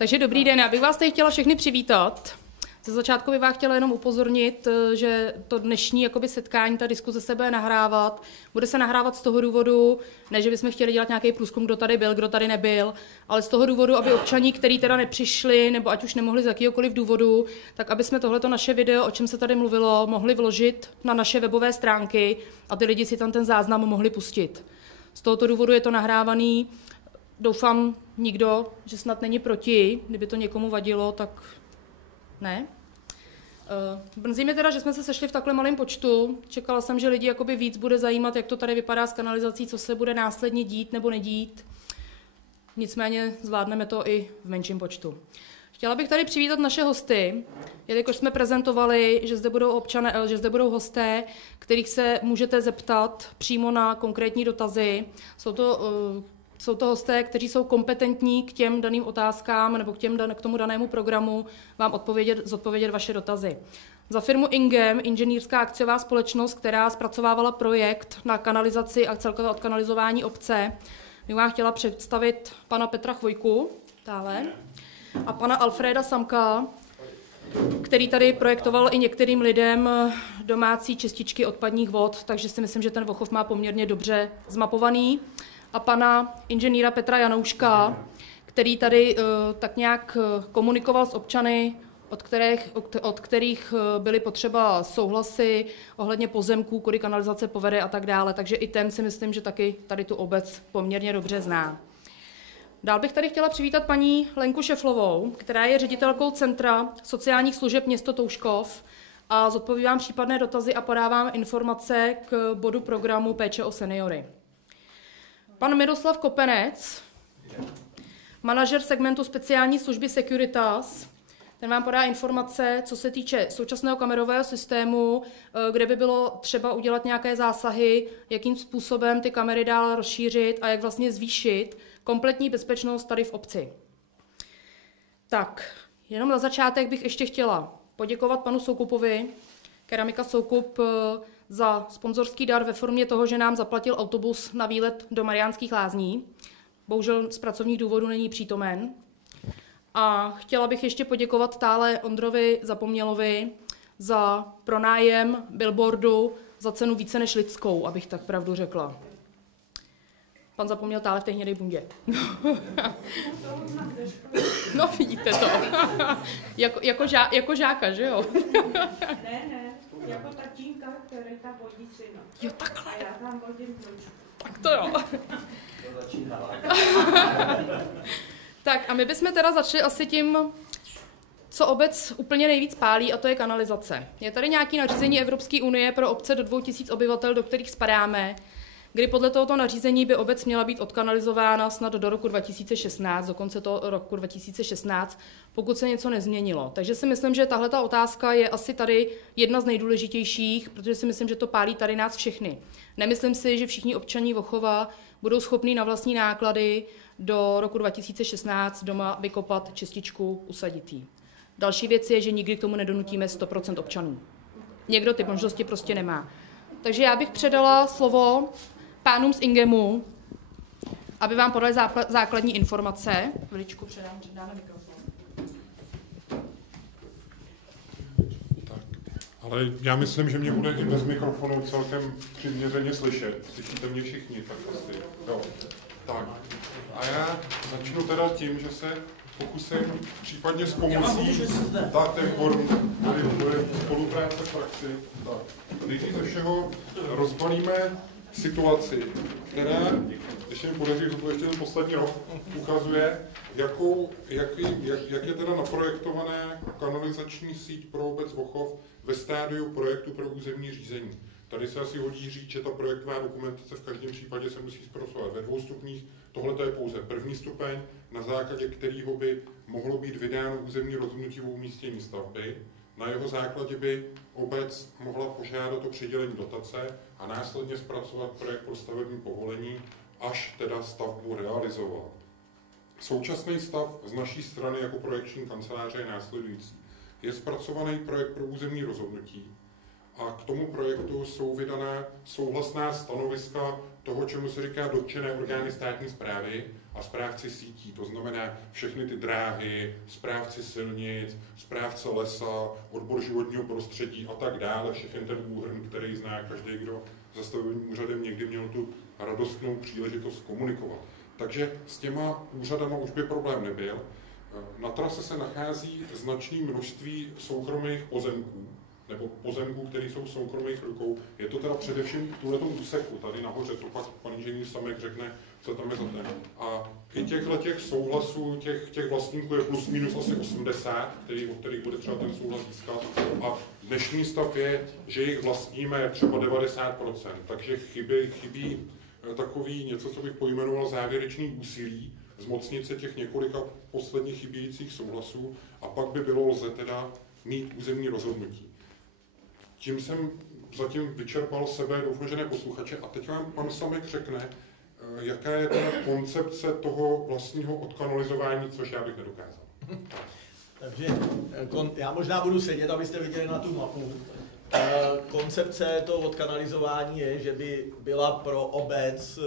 Takže dobrý den, já bych vás tady chtěla všechny přivítat. Ze začátku bych vás chtěla jenom upozornit, že to dnešní setkání, ta diskuze se bude nahrávat. Bude se nahrávat z toho důvodu, ne, že bychom chtěli dělat nějaký průzkum, kdo tady byl, kdo tady nebyl, ale z toho důvodu, aby občané, kteří teda nepřišli, nebo ať už nemohli z jakýhokoliv důvodu, tak aby jsme tohleto naše video, o čem se tady mluvilo, mohli vložit na naše webové stránky a ty lidi si tam ten záznam mohli pustit. Z tohoto důvodu je to nahrávaný. Doufám nikdo, že snad není proti, kdyby to někomu vadilo, tak ne. Mrzí mě teda, že jsme se sešli v takhle malém počtu. Čekala jsem, že lidi víc bude zajímat, jak to tady vypadá s kanalizací, co se bude následně dít nebo nedít. Nicméně zvládneme to i v menším počtu. Chtěla bych tady přivítat naše hosty, jelikož jsme prezentovali, že zde budou hosté, kterých se můžete zeptat přímo na konkrétní dotazy. Jsou to hosté, kteří jsou kompetentní k těm daným otázkám nebo k tomu danému programu vám zodpovědět vaše dotazy. Za firmu Ingem, inženýrská akciová společnost, která zpracovávala projekt na kanalizaci a celkové odkanalizování obce, bych vám chtěla představit pana Petra Chvojku tále, a pana Alfreda Samka, který tady projektoval i některým lidem domácí čističky odpadních vod, takže si myslím, že ten Vochov má poměrně dobře zmapovaný. A pana inženýra Petra Janouška, který tady tak nějak komunikoval s občany, od kterých byly potřeba souhlasy ohledně pozemků, kudy kanalizace povede a tak dále. Takže i ten si myslím, že taky tady tu obec poměrně dobře zná. Dál bych tady chtěla přivítat paní Lenku Šeflovou, která je ředitelkou Centra sociálních služeb město Toužkov a zodpovívám případné dotazy a podávám informace k bodu programu péče o seniory. Pan Miroslav Kopenec, manažer segmentu speciální služby Securitas, ten vám podá informace, co se týče současného kamerového systému, kde by bylo třeba udělat nějaké zásahy, jakým způsobem ty kamery dál rozšířit a jak vlastně zvýšit kompletní bezpečnost tady v obci. Tak, jenom na začátek bych ještě chtěla poděkovat panu Soukupovi, Keramika Soukup, za sponzorský dar ve formě toho, že nám zaplatil autobus na výlet do Mariánských Lázní. Bohužel z pracovních důvodů není přítomen. A chtěla bych ještě poděkovat tále Ondrovi Zapomnělovi za pronájem billboardu za cenu více než lidskou, abych tak pravdu řekla. Pan Zapomněl tále v té hnědé bundě. No vidíte to. jako žáka, že jo? Ne. Jako tatínka, který tam vodí syna. Jo, takhle. A já tam vodím vnučku. Tak to jo. Tak a my bychom teda začali asi tím, co obec úplně nejvíc pálí, a to je kanalizace. Je tady nějaké nařízení Evropské unie pro obce do 2000 obyvatel, do kterých spadáme, kdy podle tohoto nařízení by obec měla být odkanalizována snad do roku 2016, do konce toho roku 2016, pokud se něco nezměnilo. Takže si myslím, že tahle ta otázka je asi tady jedna z nejdůležitějších, protože si myslím, že to pálí tady nás všechny. Nemyslím si, že všichni občané Vochova budou schopní na vlastní náklady do roku 2016 doma vykopat čističku, usadit ji. Další věc je, že nikdy k tomu nedonutíme 100% občanů. Někdo ty možnosti prostě nemá. Takže já bych předala slovo pánům z Ingemu, aby vám podali základní informace. Veličku předáme mikrofon. Tak, ale já myslím, že mě bude i bez mikrofonu celkem přiměřeně slyšet. Slyšíte mě všichni, tak asi. Jo. Tak. A já začnu teda tím, že se pokusím případně s pomocí, tak ten výborný, tady bude spolupráce v praxi. Tak. Nejdřív ze všeho rozbalíme situaci, která, ještě mi podaří, že to ještě ten poslední rok ukazuje, jak je teda naprojektované kanalizační síť pro obec Vochov ve stádiu projektu pro územní řízení. Tady se asi hodí říct, že ta projektová dokumentace v každém případě se musí zpracovat ve 2 stupních. Tohle je pouze první stupeň, na základě kterého by mohlo být vydáno územní rozhodnutí o umístění stavby. Na jeho základě by obec mohla požádat o přidělení dotace a následně zpracovat projekt pro stavební povolení, až teda stavbu realizoval. Současný stav z naší strany jako projekční kanceláře je následující. Je zpracovaný projekt pro územní rozhodnutí a k tomu projektu jsou vydaná souhlasná stanoviska toho, čemu se říká dotčené orgány státní správy a správci sítí. To znamená všechny ty dráhy, správci silnic, správce lesa, odbor životního prostředí a tak dále. Všechny ten úhrn, který zná každý, kdo za stavebním úřadem někdy měl tu radostnou příležitost komunikovat. Takže s těma úřadama už by problém nebyl. Na trase se nachází značné množství soukromých pozemků, nebo pozemků, které jsou v soukromých rukou. Je to teda především v tuhletom úseku, tady nahoře, to pak pan inženýr Samek řekne, co tam je za ten. A i těch souhlasů, těch vlastníků je plus minus asi 80, od kterých bude třeba ten souhlas získat. A dnešní stav je, že jich vlastníme třeba 90%, takže chybí takový něco, co bych pojmenoval závěrečný úsilí, zmocnit se těch několika posledních chybějících souhlasů a pak by bylo lze teda mít územní rozhodnutí. Tím jsem zatím vyčerpal sebe, doufám, že ne posluchače, a teď vám pan Samek řekne, jaká je teda koncepce toho vlastního odkanalizování, což já bych nedokázal. Takže já možná budu sedět, abyste viděli na tu mapu. Koncepce toho odkanalizování je, že by byla pro obec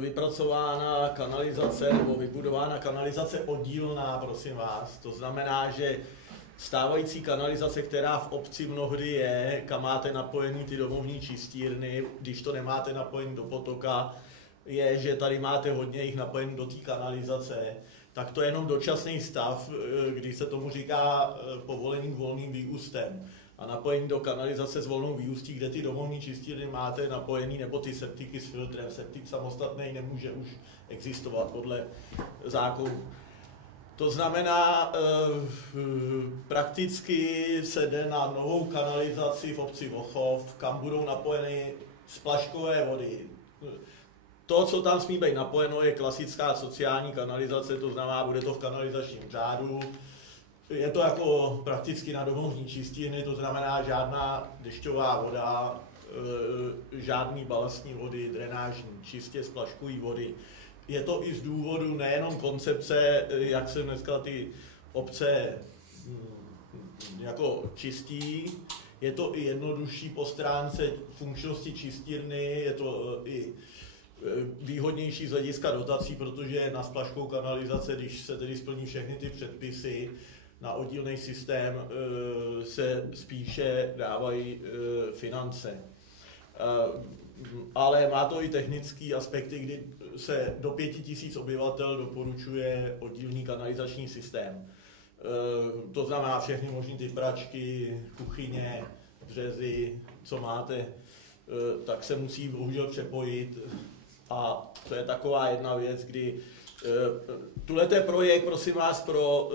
vypracována kanalizace nebo vybudována kanalizace oddílná, prosím vás. To znamená, že stávající kanalizace, která v obci mnohdy je, kam máte napojený ty domovní čistírny, když to nemáte napojený do potoka, je, že tady máte hodně jich napojený do té kanalizace, tak to je jenom dočasný stav, kdy se tomu říká povolení k volným výústem. A napojení do kanalizace s volnou výústí, kde ty domovní čistírny máte napojený, nebo ty septiky s filtrem. Septik samostatný nemůže už existovat podle zákonu. To znamená, prakticky se jde na novou kanalizaci v obci Vochov, kam budou napojeny splaškové vody. To, co tam smí být napojeno, je klasická sociální kanalizace, to znamená, bude to v kanalizačním řádu. Je to jako prakticky na domovní čistírny, to znamená žádná dešťová voda, žádný balastní vody, drenážní, čistě splaškové vody. Je to i z důvodu nejenom koncepce, jak se dneska ty obce jako čistí, je to i jednodušší po stránce funkčnosti čistírny, je to i výhodnější z hlediska dotací, protože na splaškovou kanalizace, když se tedy splní všechny ty předpisy, na oddílný systém se spíše dávají finance. Ale má to i technické aspekty, kdy se do 5000 obyvatel doporučuje oddílný kanalizační systém. To znamená všechny možné ty pračky, kuchyně, březy, co máte, tak se musí bohužel přepojit. A to je taková jedna věc, kdy Tuhleto je projekt, prosím vás, pro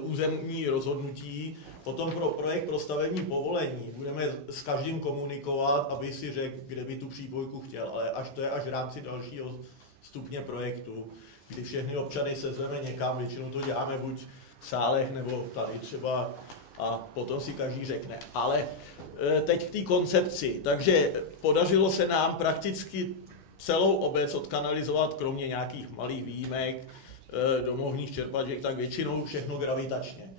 územní rozhodnutí, potom pro projekt pro stavební povolení. Budeme s každým komunikovat, aby si řekl, kde by tu přípojku chtěl, ale to je až v rámci dalšího stupně projektu, kdy všechny občany sezveme někam, většinou to děláme buď v sálech nebo tady třeba, a potom si každý řekne. Ale teď k té koncepci. Takže podařilo se nám prakticky celou obec odkanalizovat, kromě nějakých malých výjimek, domovních čerpaček, tak většinou všechno gravitačně.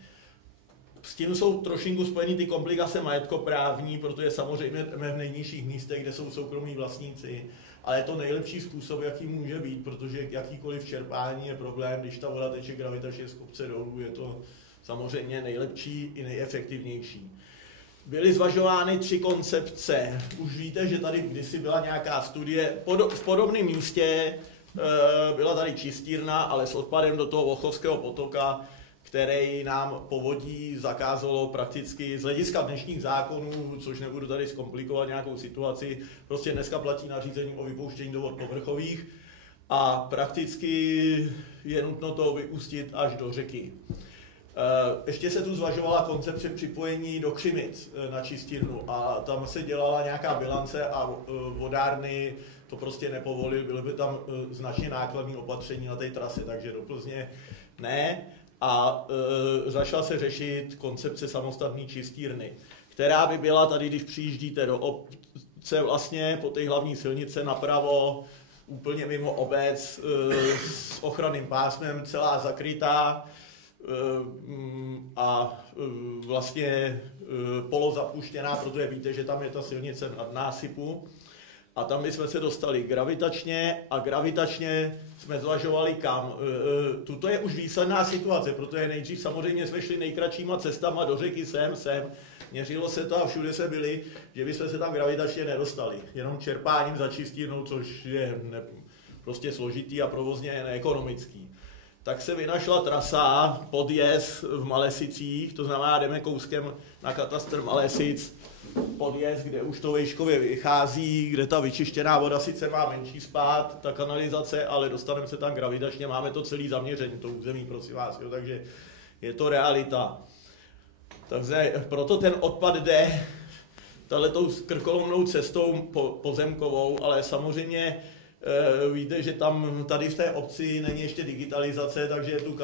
S tím jsou trošinku spojeny ty komplikace majetkoprávní, protože samozřejmě v nejnižších místech, kde jsou soukromí vlastníci, ale je to nejlepší způsob, jaký může být, protože jakýkoliv čerpání je problém, když ta voda teče gravitačně z kopce dolů, je to samozřejmě nejlepší i nejefektivnější. Byly zvažovány 3 koncepce. Už víte, že tady kdysi byla nějaká studie. V podobném místě byla tady čistírna, ale s odpadem do toho Vochovského potoka, který nám povodí zakázalo prakticky z hlediska dnešních zákonů, což nebudu tady zkomplikovat nějakou situaci. Prostě dneska platí nařízení o vypouštění do vod povrchových a prakticky je nutno to vyústit až do řeky. Ještě se tu zvažovala koncepce připojení do Křimic na čistírnu a tam se dělala nějaká bilance a vodárny to prostě nepovolily, byly by tam značně nákladné opatření na té trase, takže do Plzně ne. A začala se řešit koncepce samostatné čistírny, která by byla tady, když přijíždíte do obce vlastně po té hlavní silnice napravo, úplně mimo obec, s ochranným pásmem, celá zakrytá, a vlastně polozapuštěná, protože víte, že tam je ta silnice nad násypu. A tam bychom se dostali gravitačně a gravitačně jsme zvažovali kam. Tuto je už výsledná situace, protože nejdřív samozřejmě jsme šli nejkratšíma cestama do řeky sem, měřilo se to a všude se byli, že bychom se tam gravitačně nedostali. Jenom čerpáním za čistírnou, což je prostě složitý a provozně neekonomický. Tak se vynašla trasa podjezd v Malesicích, to znamená jdeme kouskem na katastr Malesic, podjezd, kde už to vejškově vychází, kde ta vyčištěná voda sice má menší spád, ta kanalizace, ale dostaneme se tam gravitačně, máme to celý zaměření, to území, prosím vás, jo, takže je to realita. Takže proto ten odpad jde touhletou krkolomnou cestou pozemkovou, ale samozřejmě víte, že tady v té obci není ještě digitalizace, takže je tu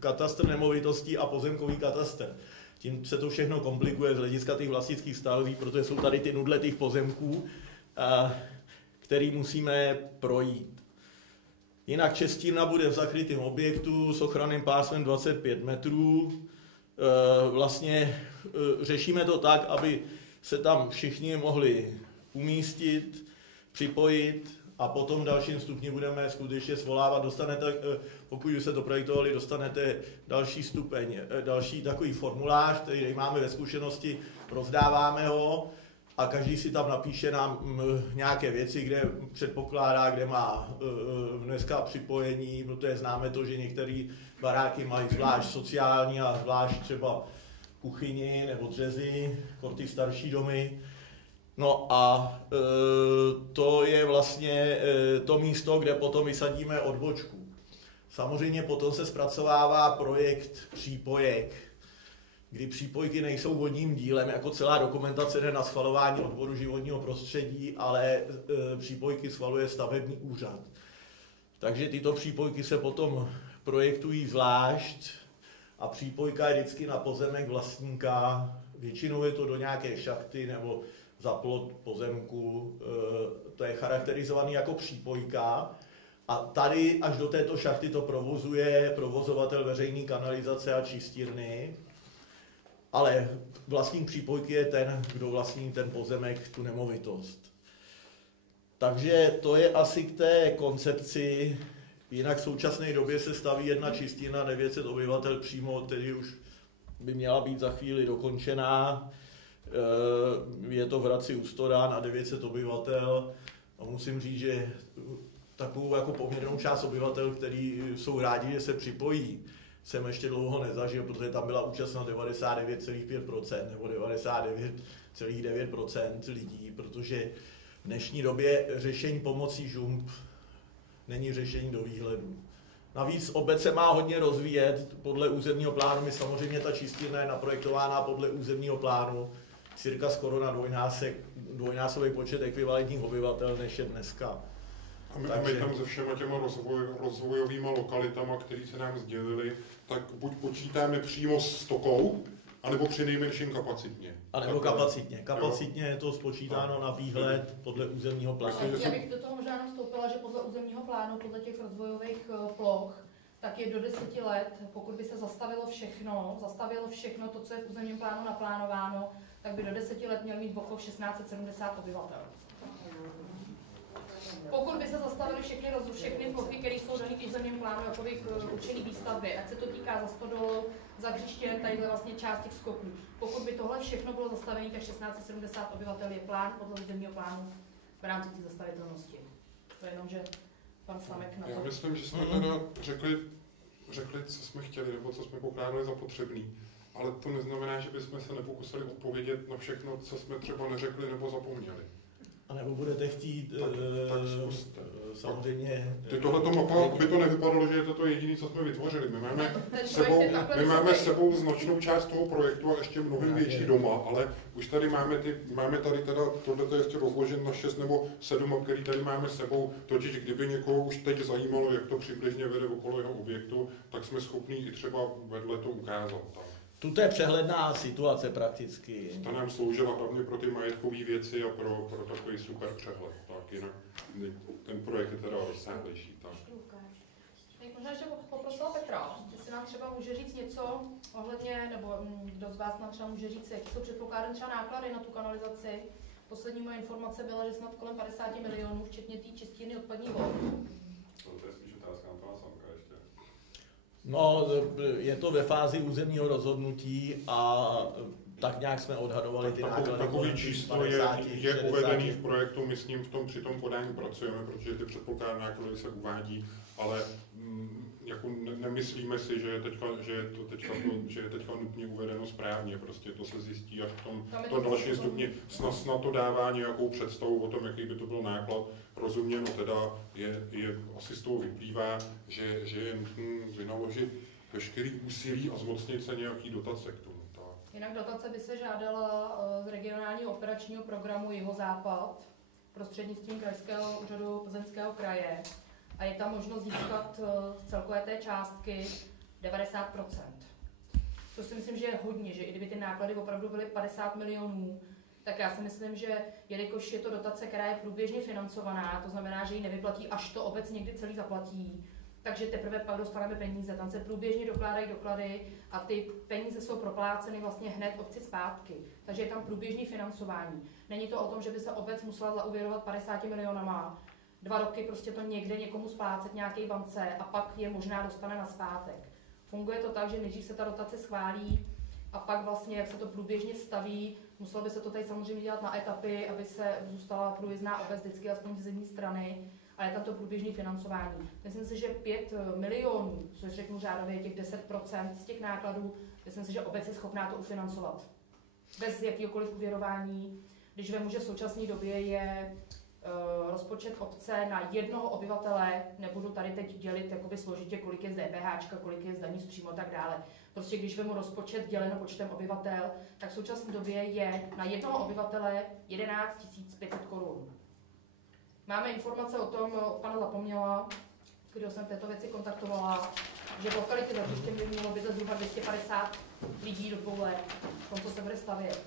katastr nemovitostí a pozemkový katastr. Tím se to všechno komplikuje z hlediska těch vlastnických vztahů, protože jsou tady ty nudle těch pozemků, který musíme projít. Jinak čistírna bude v zakrytém objektu s ochranným pásmem 25 metrů. Vlastně řešíme to tak, aby se tam všichni mohli umístit, připojit a potom v dalším stupni budeme skutečně svolávat. Dostanete, pokud se to projektovali, dostanete další stupeň, další takový formulář, který máme ve zkušenosti, rozdáváme ho a každý si tam napíše nám nějaké věci, kde předpokládá, kde má dneska připojení, protože známe to, že některé baráky mají zvlášť sociální a zvlášť třeba kuchyni nebo dřezy, ty starší domy. No a to je vlastně to místo, kde potom vysadíme odbočku. Samozřejmě potom se zpracovává projekt přípojek, kdy přípojky nejsou vodním dílem, jako celá dokumentace jde na schvalování odboru životního prostředí, ale přípojky schvaluje stavební úřad. Takže tyto přípojky se potom projektují zvlášť a přípojka je vždycky na pozemek vlastníka, většinou je to do nějaké šachty nebo za plot pozemku, to je charakterizovaný jako přípojka a tady až do této šachty to provozuje provozovatel veřejné kanalizace a čistírny, ale vlastník přípojky je ten, kdo vlastní ten pozemek, tu nemovitost. Takže to je asi k té koncepci. Jinak v současné době se staví jedna čistírna 900 obyvatel přímo, tedy už by měla být za chvíli dokončená. Je to v Hradci u Storan a 900 obyvatel. A musím říct, že takovou jako poměrnou část obyvatel, kteří jsou rádi, že se připojí, jsem ještě dlouho nezažil, protože tam byla účast na 99,5% nebo 99,9% lidí, protože v dnešní době řešení pomocí žump není řešení do výhledu. Navíc obec se má hodně rozvíjet podle územního plánu. My samozřejmě ta čistírna je naprojektována podle územního plánu, cirka skoro na dvojnásobek počet ekvivalentních obyvatel, než je dneska. A my tam se všema těma rozvojovýma lokalitama, které se nám sdělili, tak buď počítáme přímo s stokou, anebo při nejmenším kapacitně. A nebo kapacitně. Kapacitně je to spočítáno na výhled podle územního plánu. Já bych do toho možná nastoupila, že podle územního plánu, podle těch rozvojových ploch, tak je do 10 let, pokud by se zastavilo všechno to, co je v územním plánu naplánováno, tak by do 10 let měl mít Bokov 1670 obyvatel. Pokud by se zastavily všechny plochy, které jsou dané v územním plánu jako určený výstavby, ať se to týká za Stodolou, za Hřištěm, tadyhle vlastně část těch skoků. Pokud by tohle všechno bylo zastavené, tak 1670 obyvatel je plán podle územního plánu v rámci té zastavitelnosti. To je jenom, že pan Slamek na to... Já myslím, že jsme teda řekli, co jsme chtěli, nebo co jsme pokládali za potřebný. Ale to neznamená, že bychom se nepokusili odpovědět na všechno, co jsme třeba neřekli nebo zapomněli. A nebo budete chtít, tak samozřejmě... Tohleto mapa, aby to nevypadalo, že je to jediné, co jsme vytvořili. My máme s sebou značnou část toho projektu a ještě mnohem větší doma, ale už tady máme tady teda, tohleto je ještě rozložen na 6 nebo 7 map, který tady máme s sebou, totiž kdyby někoho už teď zajímalo, jak to přibližně vede okolo jeho objektu, tak jsme schopni i třeba vedle to ukázat. Tuto je přehledná situace prakticky. Ta nám sloužila hlavně pro ty majetkové věci a pro takový super přehled. Tak jinak ten projekt je teda rozsáhlejší. Možná, že poprosila Petra, jestli nám třeba může říct něco ohledně, nebo kdo z vás nám třeba může říct, jaký jsou předpokládané třeba náklady na tu kanalizaci, Poslední moje informace byla, že snad kolem 50 milionů, včetně té čistírny odpadních vod. To je spíš otázka na pana Samka ještě. No, je to ve fázi územního rozhodnutí a tak nějak jsme odhadovali ty náklady. Takový číslo je uvedený v projektu, my s ním při tom podání pracujeme, protože ty předpokládané náklady se uvádí, ale jako nemyslíme si, že je teďka nutně uvedeno správně, prostě to se zjistí až v tom dalším stupni. Snad to dává nějakou představu o tom, jaký by to byl náklad. Rozuměno teda asi z toho vyplývá, že je nutné vynaložit veškerý úsilí a zmocnit se nějaký dotace k tomu. Jinak dotace by se žádala z regionálního operačního programu Jihozápad prostřednictvím Krajského úřadu Plzeňského kraje a je tam možnost získat z celkové té částky 90%. To si myslím, že je hodně, že i kdyby ty náklady opravdu byly 50 milionů, tak já si myslím, že jelikož je to dotace, která je průběžně financovaná, to znamená, že ji nevyplatí, až to obec někdy celý zaplatí, takže teprve pak dostaneme peníze. Tam se průběžně dokládají doklady a ty peníze jsou propláceny vlastně hned obci zpátky. Takže je tam průběžné financování. Není to o tom, že by se obec musela zauvěrovat 50 milionama, 2 roky prostě to někde někomu splácet nějaké bance a pak je možná dostane na zpátek. Funguje to tak, že nejdřív se ta dotace schválí a pak vlastně, jak se to průběžně staví, muselo by se to tady samozřejmě dělat na etapy, aby se zůstala průjezdná obec vždycky aspoň z jedné strany. A je tam to průběžné financování. Myslím si, že 5 milionů, což řeknu řádově těch 10% z těch nákladů, myslím si, že obec je schopná to ufinancovat. Bez jakýkoliv uvěrování. Když vemu, že v současné době je rozpočet obce na jednoho obyvatele, nebudu tady teď dělit jakoby složitě, kolik je z DPH, kolik je z daní z příjmu a tak dále. Prostě když vemu rozpočet děleno počtem obyvatel, tak v současné době je na jednoho obyvatele 11 500 korun. Máme informace o tom od pana Zapomněla, kterého jsem v této věci kontaktovala, že v lokalitě za Břištěm by mělo být zhruba 250 lidí do 2 let, v tom, co se bude stavět.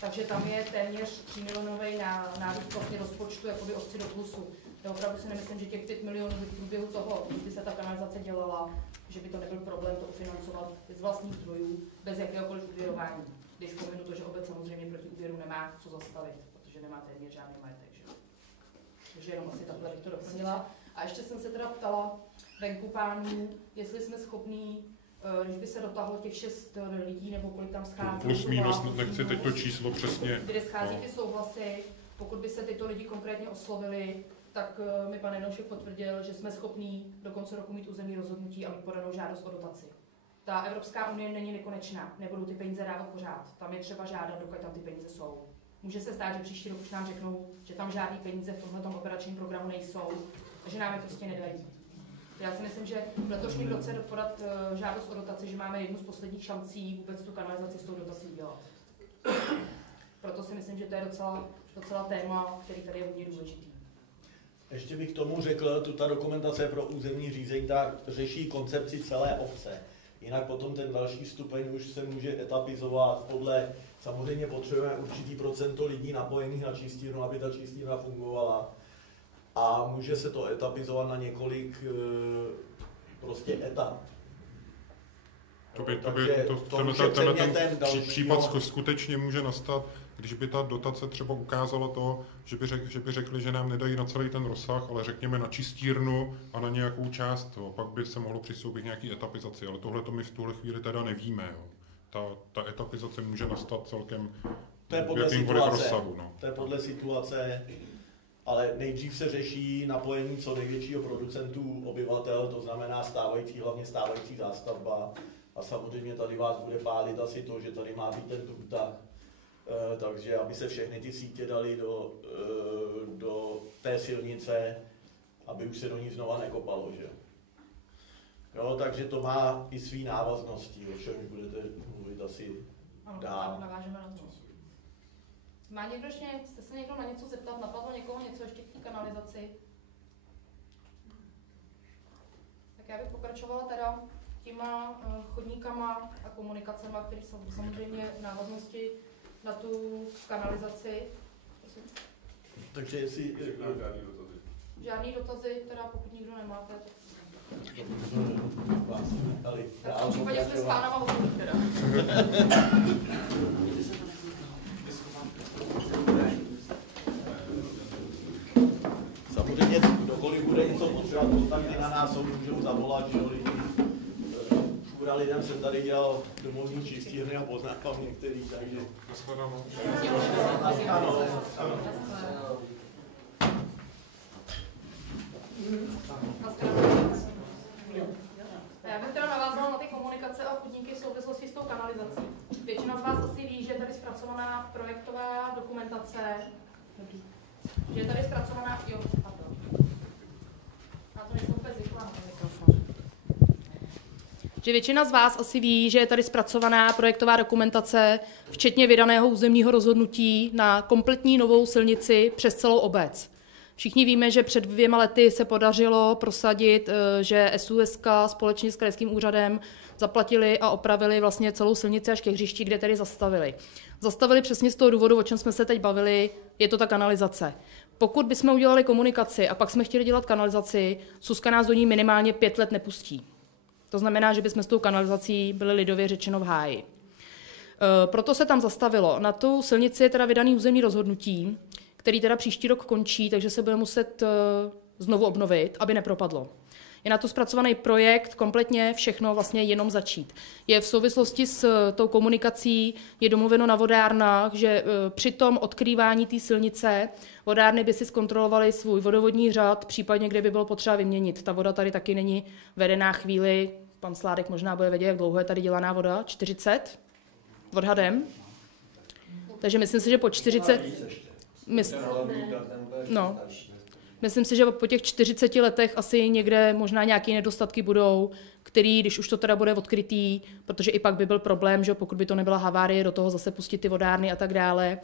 Takže tam je téměř 3 milionový nárůst vlastně rozpočtu jakoby obci do plusu. Já opravdu si nemyslím, že těch 5 milionů v průběhu toho, kdy se ta kanalizace dělala, že by to nebyl problém to ufinancovat z vlastních zdrojů, bez jakéhokoliv úvěrování. Když pominu to, že obec samozřejmě proti úvěru nemá co zastavit, protože nemá téměř žádný majetek. Takže jenom asi takhle bych to doplnila. A ještě jsem se teda ptala venku pánů, jestli jsme schopní, když by se dotáhlo těch 6 lidí, nebo kolik tam schází. Plus minus, nechci teď to číslo přesně. Kde schází ty souhlasy, pokud by se tyto lidi konkrétně oslovili, tak mi pan Janošek potvrdil, že jsme schopní do konce roku mít územní rozhodnutí a mít podanou žádost o dotaci. Ta Evropská unie není nekonečná, nebudou ty peníze dávat pořád. Tam je třeba žádat, dokud tam ty peníze jsou. Může se stát, že příští rok už nám řeknou, že tam žádný peníze v tomhletom operačním programu nejsou, takže nám je prostě nedají. Já si myslím, že v letošním roce podat žádost o dotaci, že máme jednu z posledních šancí vůbec tu kanalizaci s tou dotací udělat. Proto si myslím, že to je docela téma, který tady je hodně důležitý. Ještě bych tomu řekl, ta dokumentace pro územní řízení tak řeší koncepci celé obce. Jinak potom ten další stupeň už se může etapizovat podle, samozřejmě potřebujeme určitý procento lidí napojených na čistírnu, aby ta čistírna fungovala. A může se to etapizovat na několik prostě etap. Ten případ skutečně může nastat, když by ta dotace třeba ukázala to, že by řekli, že nám nedají na celý ten rozsah, ale řekněme na čistírnu a na nějakou část, jo. Pak by se mohlo přistoupit k nějaký etapizaci, ale tohle to my v tuhle chvíli teda nevíme. Jo. Ta etapizace může nastat celkem v jakýmkoliv rozsahu. No. To je podle situace, ale nejdřív se řeší napojení co největšího producentů obyvatel, to znamená hlavně stávající zástavba. A samozřejmě tady vás bude pálit asi to, že tady má být ten průtah. Takže aby se všechny ty sítě dali do té silnice, aby už se do ní znova nekopalo, že? Jo, takže to má i svý návaznosti, o čemž budete mluvit asi dál. Navážeme na to. Chce se někdo na něco zeptat? Napadlo někoho něco ještě k té kanalizaci? Tak já bych pokračovala teda těma chodníkama a komunikacema, které jsou samozřejmě v návaznosti na tu kanalizaci. Prosím. Takže jestli... Žádný dotazy, teda pokud nikdo nemáte, tak... Tak v případě jsme s pánama hovoří teda. kdokoliv bude něco potřebovat, kontakty na nás jsou, můžou zavolat, že lidi. Fůra lidem jsem tady dělal domovní čistírny a poznávám některý, takže... Ano. Já bych teda navázala na ty komunikace a chodníky v souvislosti s tou kanalizací. Většina z vás asi ví, že je tady zpracovaná projektová dokumentace, že je tady zpracovaná, že většina z vás asi ví, že je tady zpracovaná projektová dokumentace, včetně vydaného územního rozhodnutí na kompletní novou silnici přes celou obec. Všichni víme, že před 2 lety se podařilo prosadit, že SUSK společně s krajským úřadem zaplatili a opravili vlastně celou silnici až ke hřišti, kde tedy zastavili. Zastavili přesně z toho důvodu, o čem jsme se teď bavili, je to ta kanalizace. Pokud bychom udělali komunikaci a pak jsme chtěli dělat kanalizaci, SUSK nás do ní minimálně 5 let nepustí. To znamená, že bychom s tou kanalizací byli lidově řečeno v háji. Proto se tam zastavilo. Na tu silnici je teda vydaný územní rozhodnutí, který teda příští rok končí, takže se bude muset znovu obnovit, aby nepropadlo. Je na to zpracovaný projekt, kompletně všechno vlastně jenom začít. Je v souvislosti s tou komunikací, je domluveno na vodárnách, že při tom odkrývání té silnice vodárny by si zkontrolovaly svůj vodovodní řad, případně kde by bylo potřeba vyměnit. Ta voda tady taky není vedená chvíli, pan Sládek možná bude vědět, jak dlouho je tady dělaná voda, 40 odhadem. Takže myslím si, že po 40... Myslím si, že po těch 40 letech asi někde možná nějaké nedostatky budou, který, když už to teda bude odkrytý, protože i pak by byl problém, že pokud by to nebyla havárie, do toho zase pustit ty vodárny a tak dále.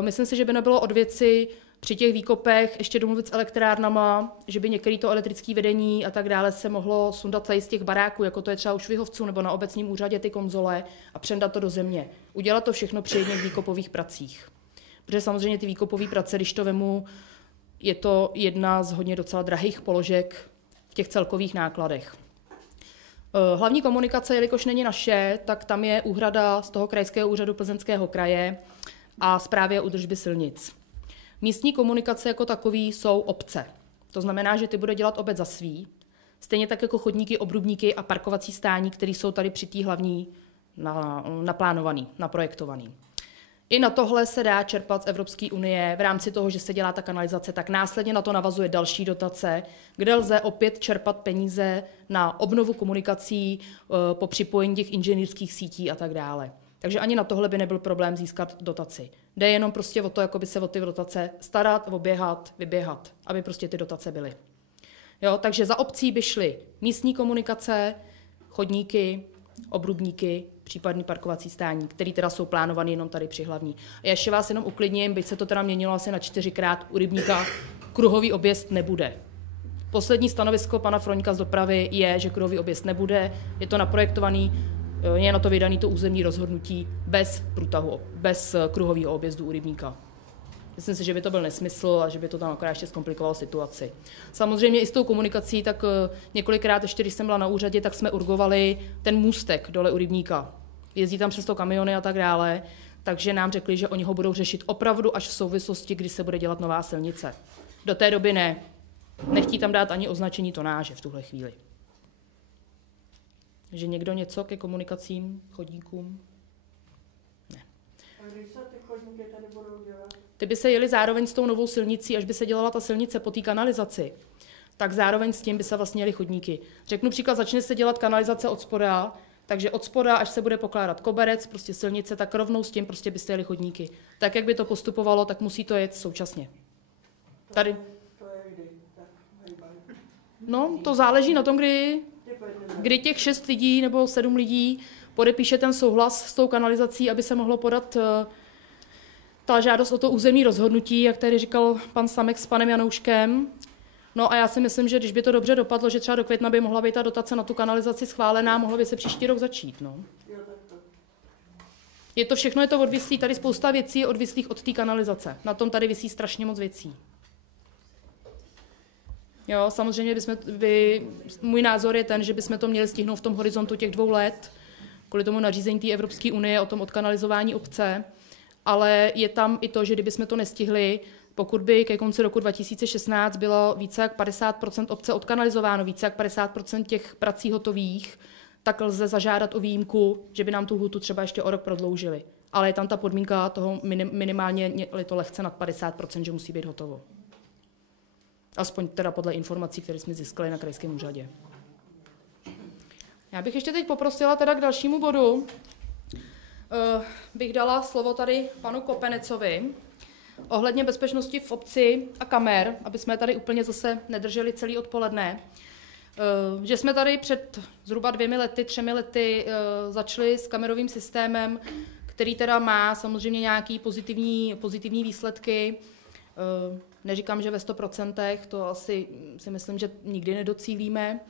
Myslím si, že by nebylo od věci při těch výkopech ještě domluvit s elektrárnama, že by některé to elektrické vedení a tak dále se mohlo sundat tady z těch baráků, jako to je třeba u Švihovců nebo na obecním úřadě ty konzole a přendat to do země. Udělat to všechno při jedných výkopových pracích. Protože samozřejmě ty výkopové prace, když to vemu, je to jedna z hodně docela drahých položek v těch celkových nákladech. Hlavní komunikace, jelikož není naše, tak tam je úhrada z toho krajského úřadu Plzeňského kraje a správy a údržby silnic. Místní komunikace jako takový jsou obce. To znamená, že ty bude dělat obec za svý, stejně tak jako chodníky, obrubníky a parkovací stání, které jsou tady při té hlavní naplánovaný, naprojektovaný. I na tohle se dá čerpat z Evropské unie v rámci toho, že se dělá ta kanalizace, tak následně na to navazuje další dotace, kde lze opět čerpat peníze na obnovu komunikací po připojení těch inženýrských sítí a tak dále. Takže ani na tohle by nebyl problém získat dotaci. Jde jenom prostě o to, jako by se o ty dotace starat, oběhat, vyběhat, aby prostě ty dotace byly. Jo, takže za obcí by šly místní komunikace, chodníky, obrubníky, případný parkovací stání, které teda jsou plánované jenom tady při hlavní. A ještě vás jenom uklidním, byť se to teda měnilo asi na 4krát, u Rybníka kruhový objezd nebude. Poslední stanovisko pana Froňka z dopravy je, že kruhový objezd nebude, je to naprojektovaný, je na to vydaný to územní rozhodnutí bez průtahu, bez kruhového objezdu u Rybníka. Myslím si, že by to byl nesmysl a že by to tam akorát ještě zkomplikovalo situaci. Samozřejmě i s tou komunikací, tak několikrát ještě, když jsem byla na úřadě, tak jsme urgovali ten můstek dole u Rybníka. Jezdí tam přes to kamiony a tak dále, takže nám řekli, že oni ho budou řešit opravdu až v souvislosti, kdy se bude dělat nová silnice. Do té doby ne. Nechtí tam dát ani označení tonáže v tuhle chvíli. Takže někdo něco ke komunikacím, chodníkům? Ne. A když se ty chodníky tady budou dělat? Ty by se jeli zároveň s tou novou silnicí, až by se dělala ta silnice po té kanalizaci, tak zároveň s tím by se vlastně jeli chodníky. Řeknu příklad, začne se dělat kanalizace od spoda, takže od spoda, až se bude pokládat koberec, prostě silnice, tak rovnou s tím prostě byste jeli chodníky. Tak, jak by to postupovalo, tak musí to jet současně. Tady. To je kdy? No, to záleží na tom, kdy těch 6 lidí nebo 7 lidí podepíše ten souhlas s tou kanalizací, aby se mohlo podat ta žádost o to územní rozhodnutí, jak tady říkal pan Samek s panem Janouškem. No a já si myslím, že když by to dobře dopadlo, že třeba do května by mohla být ta dotace na tu kanalizaci schválená, mohlo by se příští rok začít. No. Je to všechno, je to odvislý, tady spousta věcí je odvislých od té kanalizace. Na tom tady visí strašně moc věcí. Jo, samozřejmě můj názor je ten, že bychom to měli stihnout v tom horizontu těch 2 let, kvůli tomu nařízení té Evropské unie o tom odkanalizování obce, ale je tam i to, že kdybychom to nestihli, pokud by ke konci roku 2016 bylo více jak 50% obce odkanalizováno, více jak 50% těch prací hotových, tak lze zažádat o výjimku, že by nám tu lhůtu třeba ještě o rok prodloužili. Ale je tam ta podmínka toho minimálně to lehce nad 50%, že musí být hotovo. Aspoň teda podle informací, které jsme získali na krajském úřadě. Já bych ještě teď poprosila teda k dalšímu bodu. Bych dala slovo tady panu Kopenecovi ohledně bezpečnosti v obci a kamer, aby jsme tady úplně zase nedrželi celý odpoledne. Že jsme tady před zhruba 3 lety začali s kamerovým systémem, který teda má samozřejmě nějaké pozitivní výsledky. Neříkám, že ve 100%, to asi si myslím, že nikdy nedocílíme,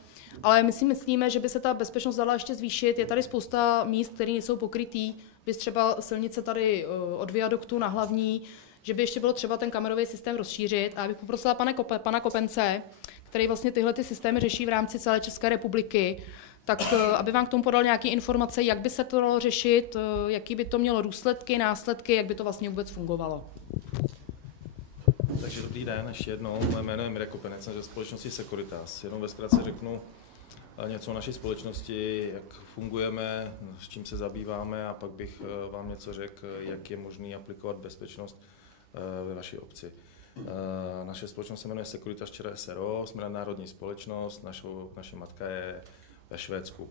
ale my si myslíme, že by se ta bezpečnost dala ještě zvýšit. Je tady spousta míst, které nejsou pokrytý, bys třeba silnice tady od viaduktu na Hlavní, že by ještě bylo třeba ten kamerový systém rozšířit. A já bych poprosila pana Kopence, který vlastně tyhle ty systémy řeší v rámci celé České republiky, tak aby vám k tomu podal nějaké informace, jak by se to dalo řešit, jaký by to mělo důsledky, následky, jak by to vlastně vůbec fungovalo. Takže dobrý den, ještě jednou. Moje jméno je Mirek Kopenec, ze společnosti Securitas. Jenom ve zkratce řeknu něco o naší společnosti, jak fungujeme, s čím se zabýváme a pak bych vám něco řekl, jak je možné aplikovat bezpečnost ve vaší obci. Naše společnost se jmenuje Securitas ČR s.r.o., jsme národní společnost, naše matka je ve Švédsku.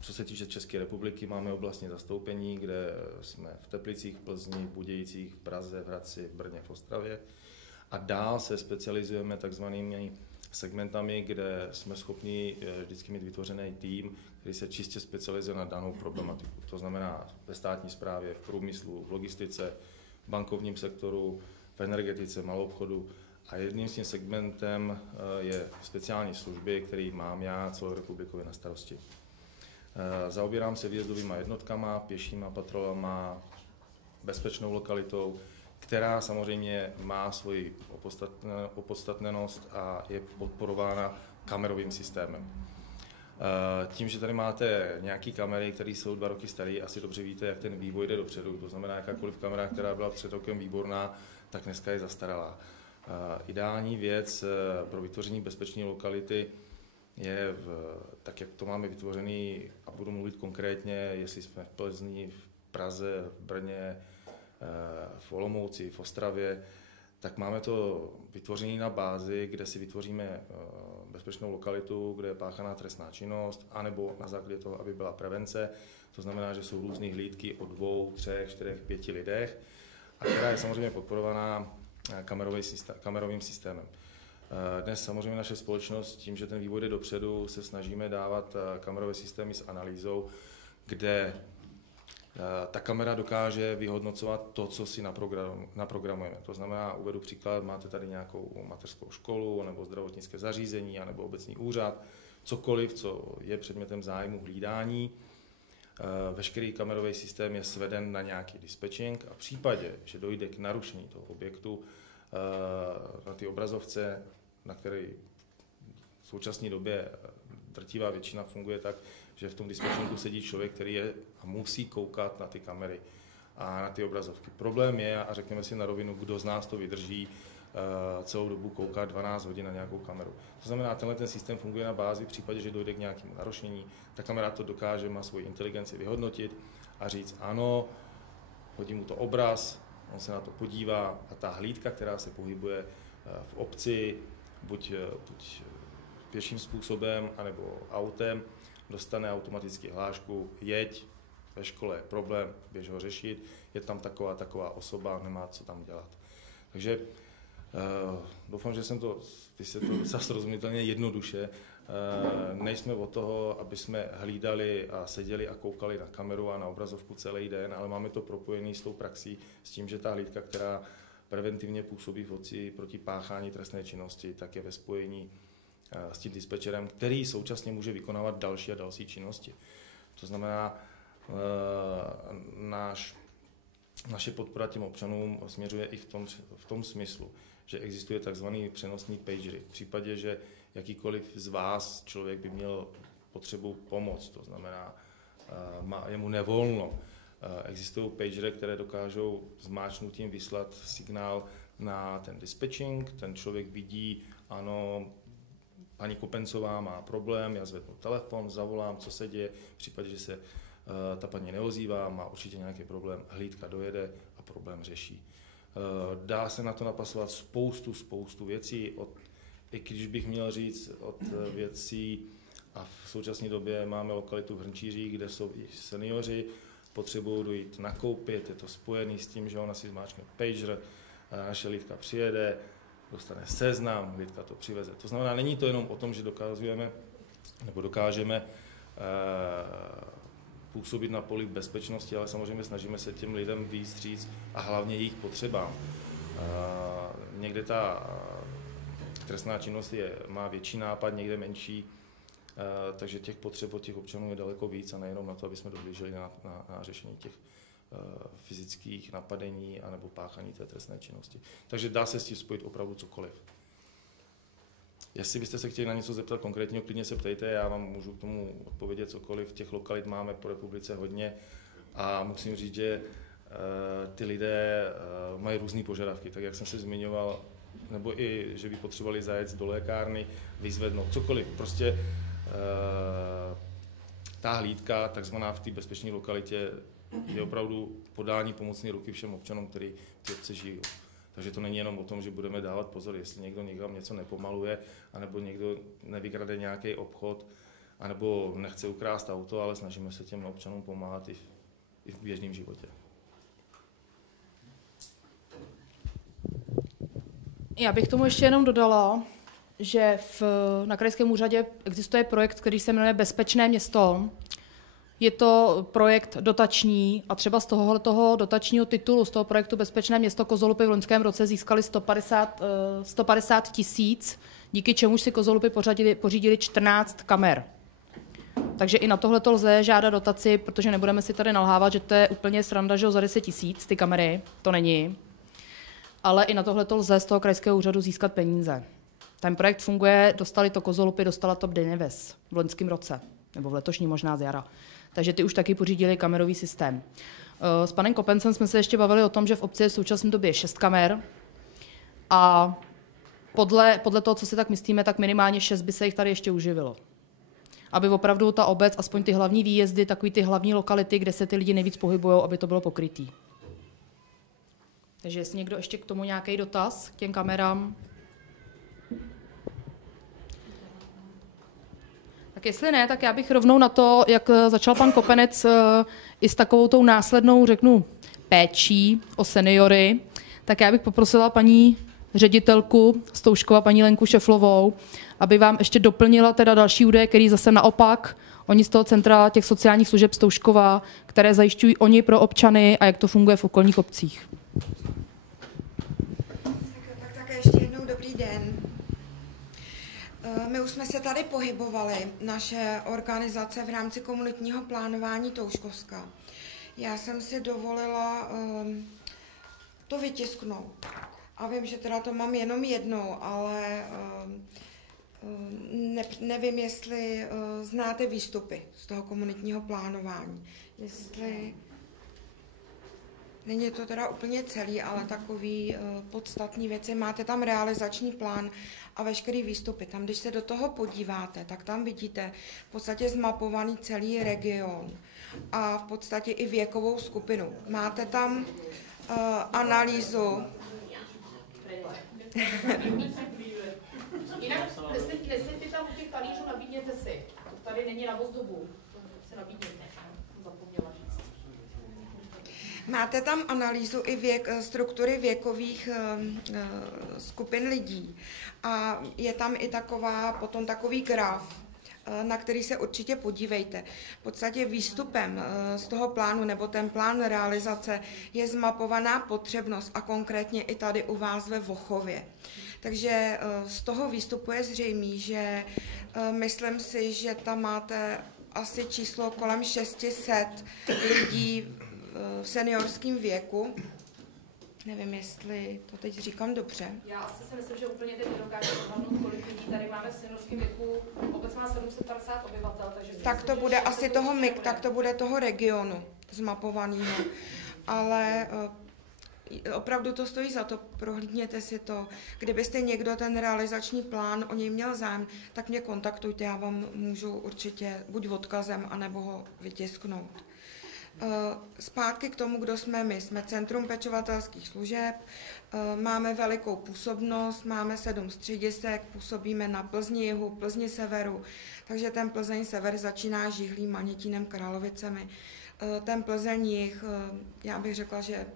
Co se týče České republiky, máme oblastní zastoupení, kde jsme v Teplicích, v Plzni, v Budějicích, v Praze, v Hradci, v Brně, v Ostravě. A dál se specializujeme takzvanými segmentami, kde jsme schopni vždycky mít vytvořený tým, který se čistě specializuje na danou problematiku. To znamená ve státní správě, v průmyslu, v logistice, v bankovním sektoru, v energetice, maloobchodu. A jedním z těch segmentem je speciální služby, který mám já celorepublikově na starosti. Zaobírám se výjezdovýma jednotkama, pěšíma patrolama, bezpečnou lokalitou, která samozřejmě má svoji opodstatněnost a je podporována kamerovým systémem. Tím, že tady máte nějaké kamery, které jsou 2 roky staré, asi dobře víte, jak ten vývoj jde dopředu. To znamená, jakákoliv kamera, která byla před rokem výborná, tak dneska je zastaralá. Ideální věc pro vytvoření bezpečné lokality je, tak jak to máme vytvořený, a budu mluvit konkrétně, jestli jsme v Plzni, v Praze, v Brně, v Olomouci, v Ostravě, tak máme to vytvořené na bázi, kde si vytvoříme bezpečnou lokalitu, kde je páchaná trestná činnost, anebo na základě toho, aby byla prevence. To znamená, že jsou různé hlídky o 2, 3, 4, 5 lidech, a která je samozřejmě podporovaná kamerovým systémem. Dnes samozřejmě naše společnost, tím, že ten vývoj jde dopředu, se snažíme dávat kamerové systémy s analýzou, kde ta kamera dokáže vyhodnocovat to, co si naprogramujeme. To znamená, uvedu příklad, máte tady nějakou mateřskou školu, nebo zdravotnické zařízení, nebo obecní úřad, cokoliv, co je předmětem zájmu hlídání. Veškerý kamerový systém je sveden na nějaký dispatching a v případě, že dojde k narušení toho objektu na té obrazovce, na které v současné době drtivá většina funguje tak, že v tom dispatchingu sedí člověk, který je a musí koukat na ty kamery a na ty obrazovky. Problém je, a řekněme si na rovinu, kdo z nás to vydrží celou dobu koukat 12 hodin na nějakou kameru. To znamená, tenhle ten systém funguje na bázi v případě, že dojde k nějakému narušení, ta kamera to dokáže, má svoji inteligenci vyhodnotit a říct ano, hodí mu to obraz, on se na to podívá a ta hlídka, která se pohybuje v obci, buď pěším způsobem, anebo autem, dostane automaticky hlášku, jeď, ve škole je problém, běž ho řešit, je tam taková osoba, nemá co tam dělat. Takže doufám, že jsem to vysvětlil docela srozumitelně jednoduše. Nejsme od toho, aby jsme hlídali a seděli a koukali na kameru a na obrazovku celý den, ale máme to propojené s tou praxí, s tím, že ta hlídka, která preventivně působí v obci proti páchání trestné činnosti, tak je ve spojení s tím dispečerem, který současně může vykonávat další a další činnosti. To znamená, naše podpora těm občanům směřuje i v tom smyslu, že existuje takzvaný přenosný pagery. V případě, že jakýkoliv z vás člověk by měl potřebu pomoct, to znamená, je mu nevolno, Existují pagery, které dokážou zmáčknutím vyslat signál na ten dispatching, ten člověk vidí, ano, paní Kopencová má problém, já zvednu telefon, zavolám, co se děje, v případě, že se ta paní neozývá, má určitě nějaký problém, hlídka dojede a problém řeší. Dá se na to napasovat spoustu věcí, i když bych měl říct od věcí, a v současné době máme lokalitu v Hrnčířích, kde jsou i seniori, potřebují dojít nakoupit, je to spojené s tím, že ona si zmáčkne pager, naše hlídka přijede, dostane seznam, hlídka to přiveze. To znamená, není to jenom o tom, že dokážeme působit na poli bezpečnosti, ale samozřejmě snažíme se těm lidem víc říct a hlavně jejich potřebám. Někde ta trestná činnost má větší nápad, někde menší, takže těch potřeb od těch občanů je daleko víc a nejenom na to, aby jsme dohlíželi na řešení těch fyzických napadení anebo páchání té trestné činnosti. Takže dá se s tím spojit opravdu cokoliv. Jestli byste se chtěli na něco zeptat konkrétního, klidně se ptejte, já vám můžu k tomu odpovědět cokoliv. Těch lokalit máme po republice hodně a musím říct, že ty lidé mají různé požadavky, tak jak jsem se zmiňoval, nebo i, že by potřebovali zajet do lékárny, vyzvednout cokoliv. Prostě ta hlídka, takzvaná v té bezpečné lokalitě, je opravdu podání pomocné ruky všem občanům, kteří v té obci žijí. Takže to není jenom o tom, že budeme dávat pozor, jestli někdo někam něco nepomaluje, anebo někdo nevykrade nějaký obchod, anebo nechce ukrást auto, ale snažíme se těm občanům pomáhat i v běžném životě. Já bych tomu ještě jenom dodala, že na krajském úřadě existuje projekt, který se jmenuje Bezpečné město. Je to projekt dotační a třeba z tohoto dotačního titulu, z toho projektu Bezpečné město Kozolupy v loňském roce získali 150 000, díky čemuž si Kozolupy pořídili 14 kamer. Takže i na tohle lze žádat dotaci, protože nebudeme si tady nalhávat, že to je úplně sranda, že za 10 000 ty kamery, to není. Ale i na tohle lze z toho krajského úřadu získat peníze. Ten projekt funguje, dostali to Kozolupy, dostala to Bdyněves v loňském roce, nebo v letošním možná z jara. Takže ty už taky pořídili kamerový systém. S panem Kopencem jsme se ještě bavili o tom, že v obci je v současné době 6 kamer a podle toho, co si tak myslíme, tak minimálně 6 by se jich tady ještě uživilo. Aby opravdu ta obec, aspoň ty hlavní výjezdy, takový ty hlavní lokality, kde se ty lidi nejvíc pohybují, aby to bylo pokrytý. Takže jestli někdo ještě k tomu nějaký dotaz, k těm kamerám. Tak jestli ne, tak já bych rovnou na to, jak začal pan Kopenec i s takovou tou následnou, řeknu, péčí o seniory, tak já bych poprosila paní ředitelku Stouškova, paní Lenku Šeflovou, aby vám ještě doplnila teda další údaje, který zase naopak oni z toho centra těch sociálních služeb Stouškova, které zajišťují oni pro občany a jak to funguje v okolních obcích. Tak ještě jednou dobrý den. My už jsme se tady pohybovali, naše organizace v rámci komunitního plánování Touškovska. Já jsem si dovolila to vytisknout. A vím, že teda to mám jenom jednou, ale nevím, jestli znáte výstupy z toho komunitního plánování. Jestli... Není to teda úplně celý, ale takový podstatný věci. Máte tam realizační plán a veškerý výstupy. Tam, když se do toho podíváte, tak tam vidíte v podstatě zmapovaný celý region a v podstatě i věkovou skupinu. Máte tam analýzu. Jinak, jestli tam u těch talířů nabídněte si. Tady není na ozdobu. Se nabídněte. Zapomněla říct. Máte tam analýzu i struktury věkových skupin lidí a je tam i potom takový graf, na který se určitě podívejte. V podstatě výstupem z toho plánu nebo ten plán realizace je zmapovaná potřebnost a konkrétně i tady u vás ve Vochově. Takže z toho výstupu je zřejmé, že myslím si, že tam máte asi číslo kolem 600 lidí v seniorském věku. Nevím, jestli to teď říkám dobře. Já asi si myslím, že úplně teď dokážu odhadnout, kolik lidí tady máme v seniorském věku. Obec má 750 obyvatel, takže... Tak to bude asi toho regionu. zmapovaného, ale opravdu to stojí za to, prohlídněte si to. Kdybyste někdo ten realizační plán o něj měl zájem, tak mě kontaktujte, já vám můžu určitě buď odkazem, anebo ho vytisknout. Zpátky k tomu, kdo jsme my. Jsme Centrum pečovatelských služeb, máme velikou působnost, máme 7 středisek, působíme na Plzni jihu, Plzni severu, takže ten Plzeň sever začíná Žihlím, Manětínem, Královicemi. Ten Plzeň jih, já bych řekla, že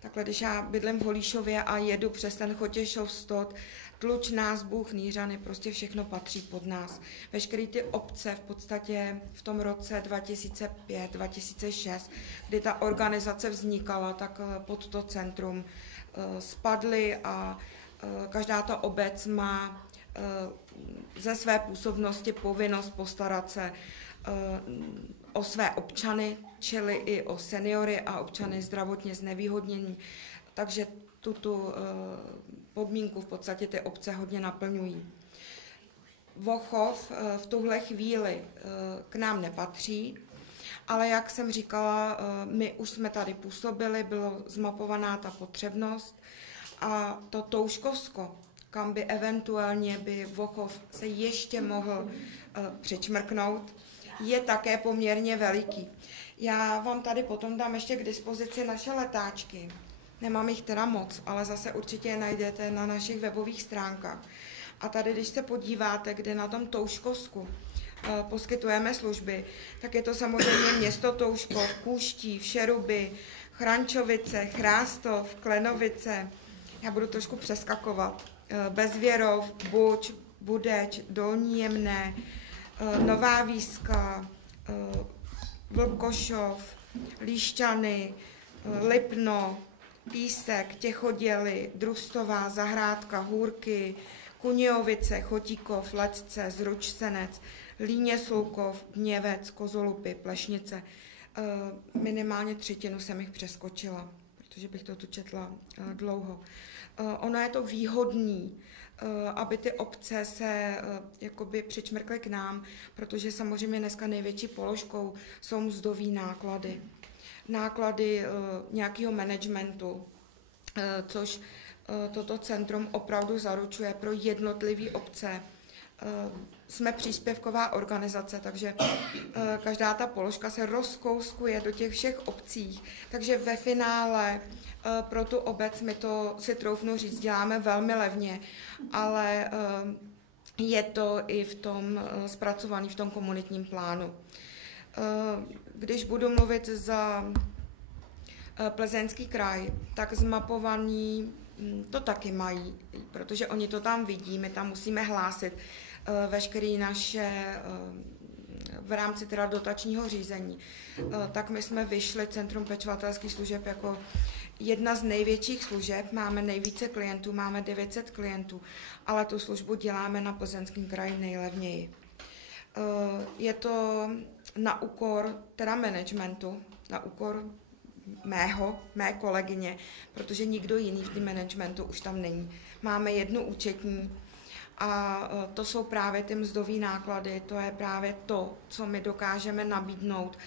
takhle, když já bydlím v Holíšově a jedu přes ten Chotěšov, Stot, Tluč, Názbůh, Nýřany, prostě všechno patří pod nás. Veškeré ty obce v podstatě v tom roce 2005, 2006, kdy ta organizace vznikala, tak pod to centrum spadly a každá ta obec má ze své působnosti povinnost postarat se o své občany, čili i o seniory a občany zdravotně znevýhodnění. Takže tuto podmínku v podstatě ty obce hodně naplňují. Vochov v tuhle chvíli k nám nepatří, ale jak jsem říkala, my už jsme tady působili, byla zmapovaná ta potřebnost a to Touškovsko, kam by eventuálně by Vochov se ještě mohl přičmrknout, je také poměrně veliký. Já vám tady potom dám ještě k dispozici naše letáčky. Nemám jich teda moc, ale zase určitě je najdete na našich webových stránkách. A tady, když se podíváte, kde na tom Touškovsku poskytujeme služby, tak je to samozřejmě město Touškov, Kůštív, Šeruby, Chrančovice, Chrástov, Klenovice. Já budu trošku přeskakovat. Bezvěrov, Buč, Budeč, Dolní Jemné, Nová Výska, Vlkošov, Líšťany, Lipno, Písek, Těchoděly, Drustová, Zahrádka, Hůrky, Kunějovice, Chotíkov, Lecce, Zručsenec, Líně Sulkov, Měvec, Kozolupy, Plešnice. Minimálně 1/3 jsem jich přeskočila, protože bych to tu četla dlouho. Ono je to výhodný, aby ty obce se jakoby přičmrkly k nám, protože samozřejmě dneska největší položkou jsou mzdové náklady. Náklady nějakého managementu, což toto centrum opravdu zaručuje pro jednotlivé obce. Jsme příspěvková organizace, takže každá ta položka se rozkouskuje do těch všech obcí, takže ve finále pro tu obec my to, si troufnu říct, děláme velmi levně, ale je to i v tom zpracovaný v tom komunitním plánu. Když budu mluvit za Plzeňský kraj, tak zmapovaný to taky mají, protože oni to tam vidí, my tam musíme hlásit veškeré naše v rámci teda dotačního řízení. Tak my jsme vyšli Centrum pečovatelských služeb jako jedna z největších služeb, máme nejvíce klientů, máme 900 klientů, ale tu službu děláme na Plzeňském kraji nejlevněji. Je to na úkor teda managementu, na úkor mé kolegyně, protože nikdo jiný v tom managementu už tam není. Máme jednu účetní a to jsou právě ty mzdové náklady, to je právě to, co my dokážeme nabídnout.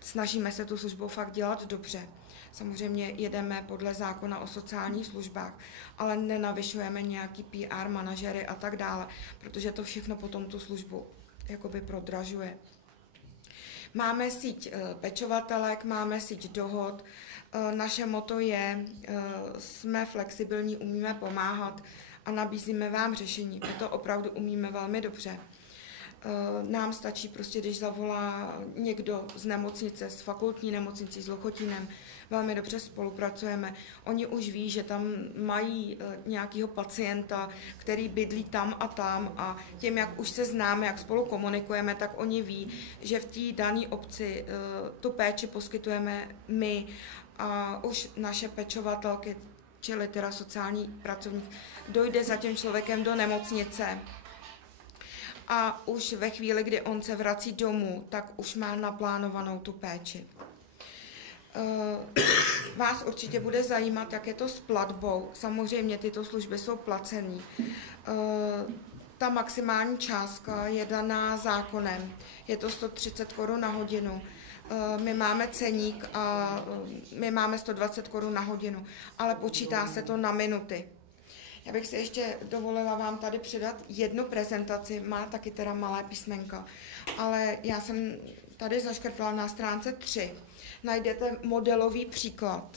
Snažíme se tu službu fakt dělat dobře. Samozřejmě jedeme podle zákona o sociálních službách, ale nenavyšujeme nějaký PR manažery a tak dále, protože to všechno potom tu službu jakoby prodražuje. Máme síť pečovatelek, máme síť dohod. Naše motto je, jsme flexibilní, umíme pomáhat a nabízíme vám řešení. My to opravdu umíme velmi dobře. Nám stačí prostě, když zavolá někdo z nemocnice, z fakultní nemocnicí, s Lochotínem, velmi dobře spolupracujeme. Oni už ví, že tam mají nějakého pacienta, který bydlí tam a tím, jak už se známe, jak spolu komunikujeme, tak oni ví, že v té dané obci tu péči poskytujeme my a už naše pečovatelky, čili teda sociální pracovník, dojde za tím člověkem do nemocnice. A už ve chvíli, kdy on se vrací domů, tak už má naplánovanou tu péči. Vás určitě bude zajímat, jak je to s platbou. Samozřejmě tyto služby jsou placené. Ta maximální částka je daná zákonem. Je to 130 Kč na hodinu. my máme ceník a my máme 120 Kč na hodinu, ale počítá se to na minuty. Já bych si ještě dovolila vám tady předat jednu prezentaci, má taky teda malé písmenka, ale já jsem tady zaškrtla na stránce 3. Najdete modelový příklad.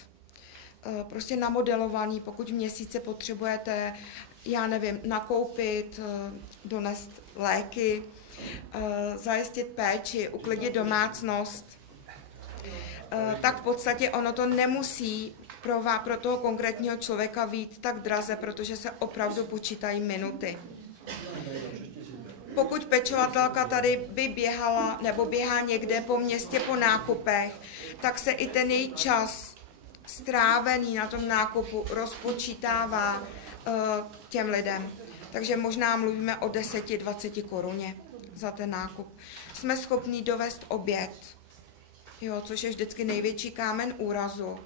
Prostě namodelovaný, pokud v měsíci potřebujete, já nevím, nakoupit, donést léky, zajistit péči, uklidit domácnost, tak v podstatě ono to nemusí pro toho konkrétního člověka být tak draze, protože se opravdu počítají minuty. Pokud pečovatelka tady by běhala nebo běhá někde po městě po nákupech, tak se i ten její čas strávený na tom nákupu rozpočítává těm lidem. Takže možná mluvíme o 10-20 Kč za ten nákup. Jsme schopní dovést oběd, jo, což je vždycky největší kámen úrazu,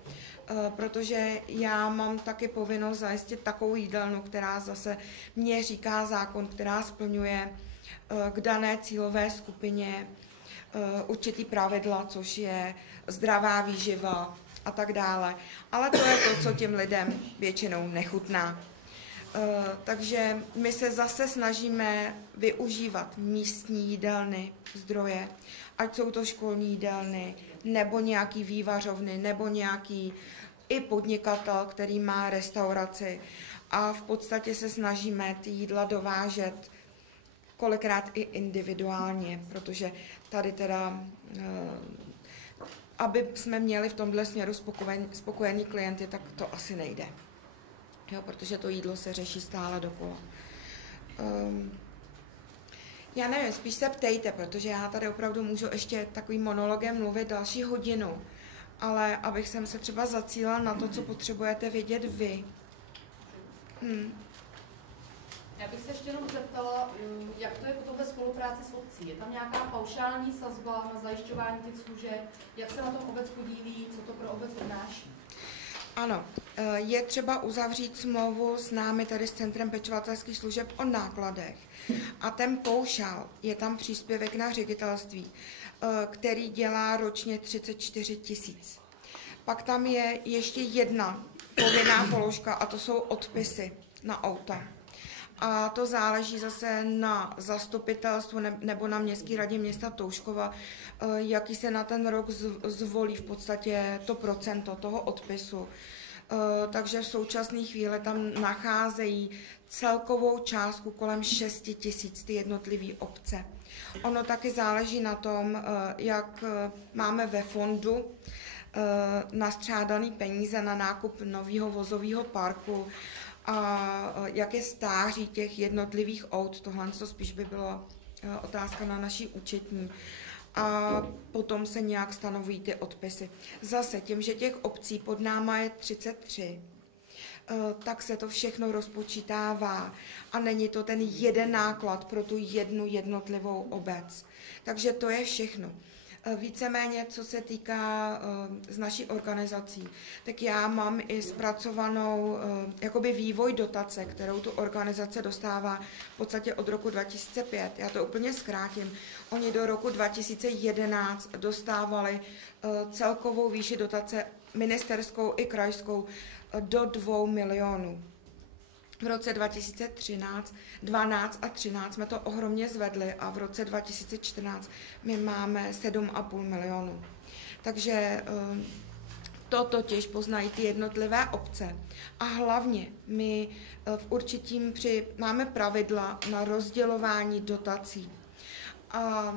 protože já mám taky povinnost zajistit takovou jídelnu, která zase mě říká zákon, která splňuje k dané cílové skupině určitý pravidla, což je zdravá výživa a tak dále. Ale to je to, co těm lidem většinou nechutná. Takže my se zase snažíme využívat místní jídelny, zdroje, ať jsou to školní jídelny, nebo nějaký vývařovny, nebo nějaký i podnikatel, který má restauraci. A v podstatě se snažíme ty jídla dovážet kolikrát i individuálně, protože tady teda, aby jsme měli v tomhle směru spokojení klienty, tak to asi nejde. Jo, protože to jídlo se řeší stále dokola. Já nevím, spíš se ptejte, protože já tady opravdu můžu ještě takovým monologem mluvit další hodinu, ale abych jsem se třeba zacílila na to, co potřebujete vědět vy. Já bych se ještě jenom zeptala, jak to je potom ve spolupráci s obcí. Je tam nějaká paušální sazba na zajišťování těch služeb? Jak se na tom obec podílí? Co to pro obec obnáší? Ano, je třeba uzavřít smlouvu s námi tady s Centrem pečovatelských služeb o nákladech. A ten paušál, je tam příspěvek na ředitelství, který dělá ročně 34 000. Pak tam je ještě jedna povinná položka a to jsou odpisy na auta. A to záleží zase na zastupitelstvu nebo na Městské radě města Touškova, jaký se na ten rok zvolí v podstatě to procento toho odpisu. Takže v současné chvíli tam nacházejí celkovou částku kolem 6 000 ty jednotlivé obce. Ono taky záleží na tom, jak máme ve fondu nastřádaný peníze na nákup nového vozového parku a jak je stáří těch jednotlivých aut. Tohle to spíš by byla otázka na naší účetní. A potom se nějak stanovují ty odpisy. Zase tím, že těch obcí pod náma je 33, tak se to všechno rozpočítává a není to ten jeden náklad pro tu jednu jednotlivou obec. Takže to je všechno. Víceméně, co se týká z naší organizací, tak já mám i zpracovanou jakoby vývoj dotace, kterou tu organizace dostává v podstatě od roku 2005. Já to úplně zkrátím. Oni do roku 2011 dostávali celkovou výši dotace ministerskou i krajskou do 2 milionů. V roce 2013, 12 a 13 jsme to ohromně zvedli a v roce 2014 my máme 7,5 milionů. Takže to totiž poznají ty jednotlivé obce. A hlavně my v určitým máme pravidla na rozdělování dotací. A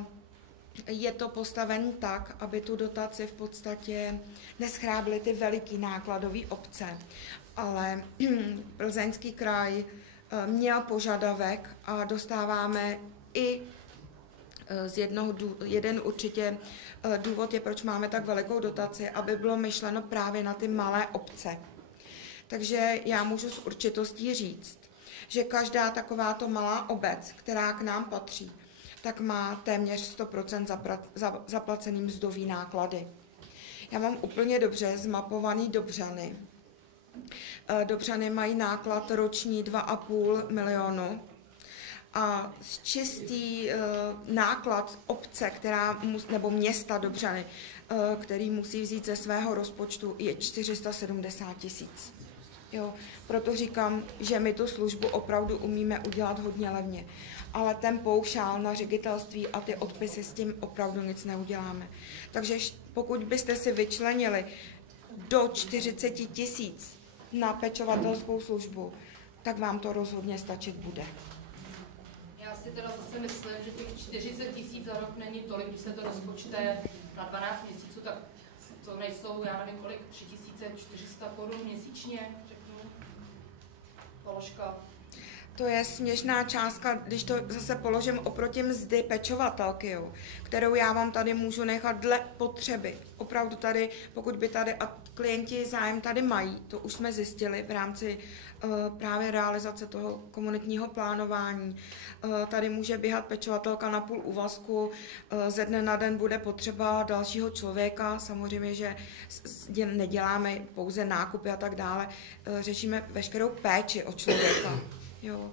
je to postavené tak, aby tu dotaci v podstatě neschrábly ty veliký nákladové obce. Ale Plzeňský kraj měl požadavek a dostáváme i jeden určitě důvod je, proč máme tak velikou dotaci, aby bylo myšleno právě na ty malé obce. Takže já můžu s určitostí říct, že každá takováto malá obec, která k nám patří, tak má téměř 100% zaplacený mzdový náklady. Já mám úplně dobře zmapovaný Dobřany. Dobřany mají náklad roční 2,5 milionu a čistý náklad obce, nebo města Dobřany, který musí vzít ze svého rozpočtu, je 470 000. Jo, proto říkám, že my tu službu opravdu umíme udělat hodně levně. Ale ten paušál na ředitelství a ty odpisy, s tím opravdu nic neuděláme. Takže pokud byste si vyčlenili do 40 000 na pečovatelskou službu, tak vám to rozhodně stačit bude. Já si teda zase myslím, že těch 40 000 za rok není tolik, když se to rozpočte na 12 měsíců, tak to nejsou, já nevím kolik, 3400 korun měsíčně, řeknu, položka. To je směšná částka, když to zase položím oproti mzdy pečovatelky, jo, kterou já vám tady můžu nechat dle potřeby. Opravdu tady, pokud by tady a klienti zájem tady mají, to už jsme zjistili v rámci právě realizace toho komunitního plánování. Tady může běhat pečovatelka na půl úvazku, ze dne na den bude potřeba dalšího člověka, samozřejmě, že neděláme pouze nákupy a tak dále, řešíme veškerou péči o člověka. Jo.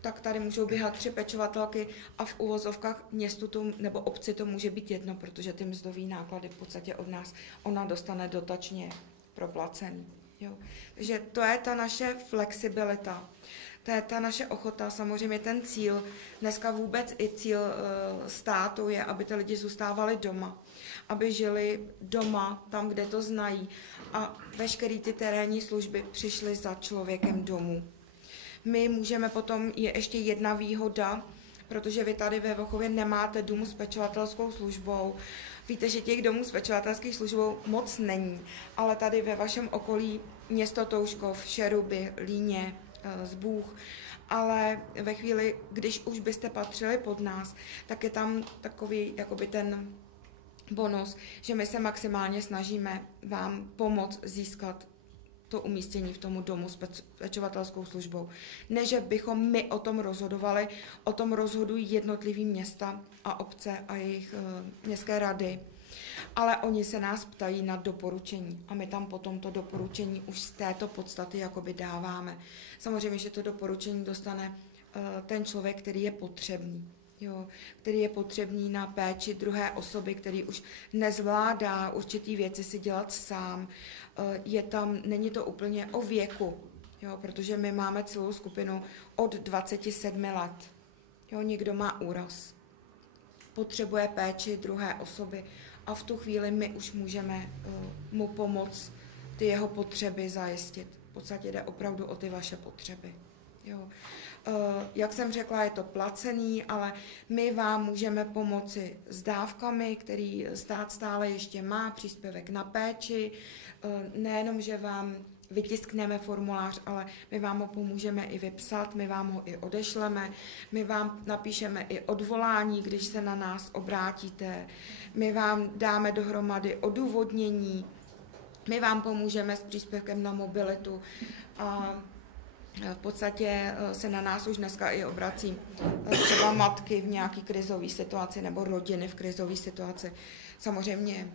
Tak tady můžou běhat 3 pečovatelky a v uvozovkách městu to, nebo obci to může být jedno, protože ty mzdové náklady v podstatě od nás ona dostane dotačně proplacený. Jo. Takže to je ta naše flexibilita, to je ta naše ochota, samozřejmě ten cíl, dneska vůbec i cíl státu je, aby ty lidi zůstávali doma, aby žili doma, tam, kde to znají a veškeré ty terénní služby přišly za člověkem domů. My můžeme potom, je ještě jedna výhoda, protože vy tady ve Vochově nemáte dům s pečovatelskou službou. Víte, že těch domů s pečovatelskou službou moc není, ale tady ve vašem okolí město Touškov, Šeruby, Líně, Zbůh, ale ve chvíli, když už byste patřili pod nás, tak je tam takový jakoby ten bonus, že my se maximálně snažíme vám pomoct získat to umístění v tomu domu s pečovatelskou službou. Ne, že bychom my o tom rozhodovali, o tom rozhodují jednotlivý města a obce a jejich městské rady, ale oni se nás ptají na doporučení a my tam potom to doporučení už z této podstaty jakoby dáváme. Samozřejmě, že to doporučení dostane ten člověk, který je potřebný. Jo, který je potřebný na péči druhé osoby, který už nezvládá určitý věci si dělat sám. Není to úplně o věku, jo, protože my máme celou skupinu od 27 let. Jo, někdo má úraz, potřebuje péči druhé osoby a v tu chvíli my už můžeme mu pomoct ty jeho potřeby zajistit. V podstatě jde opravdu o ty vaše potřeby. Jo. Jak jsem řekla, je to placený, ale my vám můžeme pomoci s dávkami, který stát stále ještě má, příspěvek na péči. Nejenom, že vám vytiskneme formulář, ale my vám ho pomůžeme i vypsat, my vám ho i odešleme, my vám napíšeme i odvolání, když se na nás obrátíte, my vám dáme dohromady odůvodnění, my vám pomůžeme s příspěvkem na mobilitu a v podstatě se na nás už dneska i obrací třeba matky v nějaké krizové situaci nebo rodiny v krizové situaci. Samozřejmě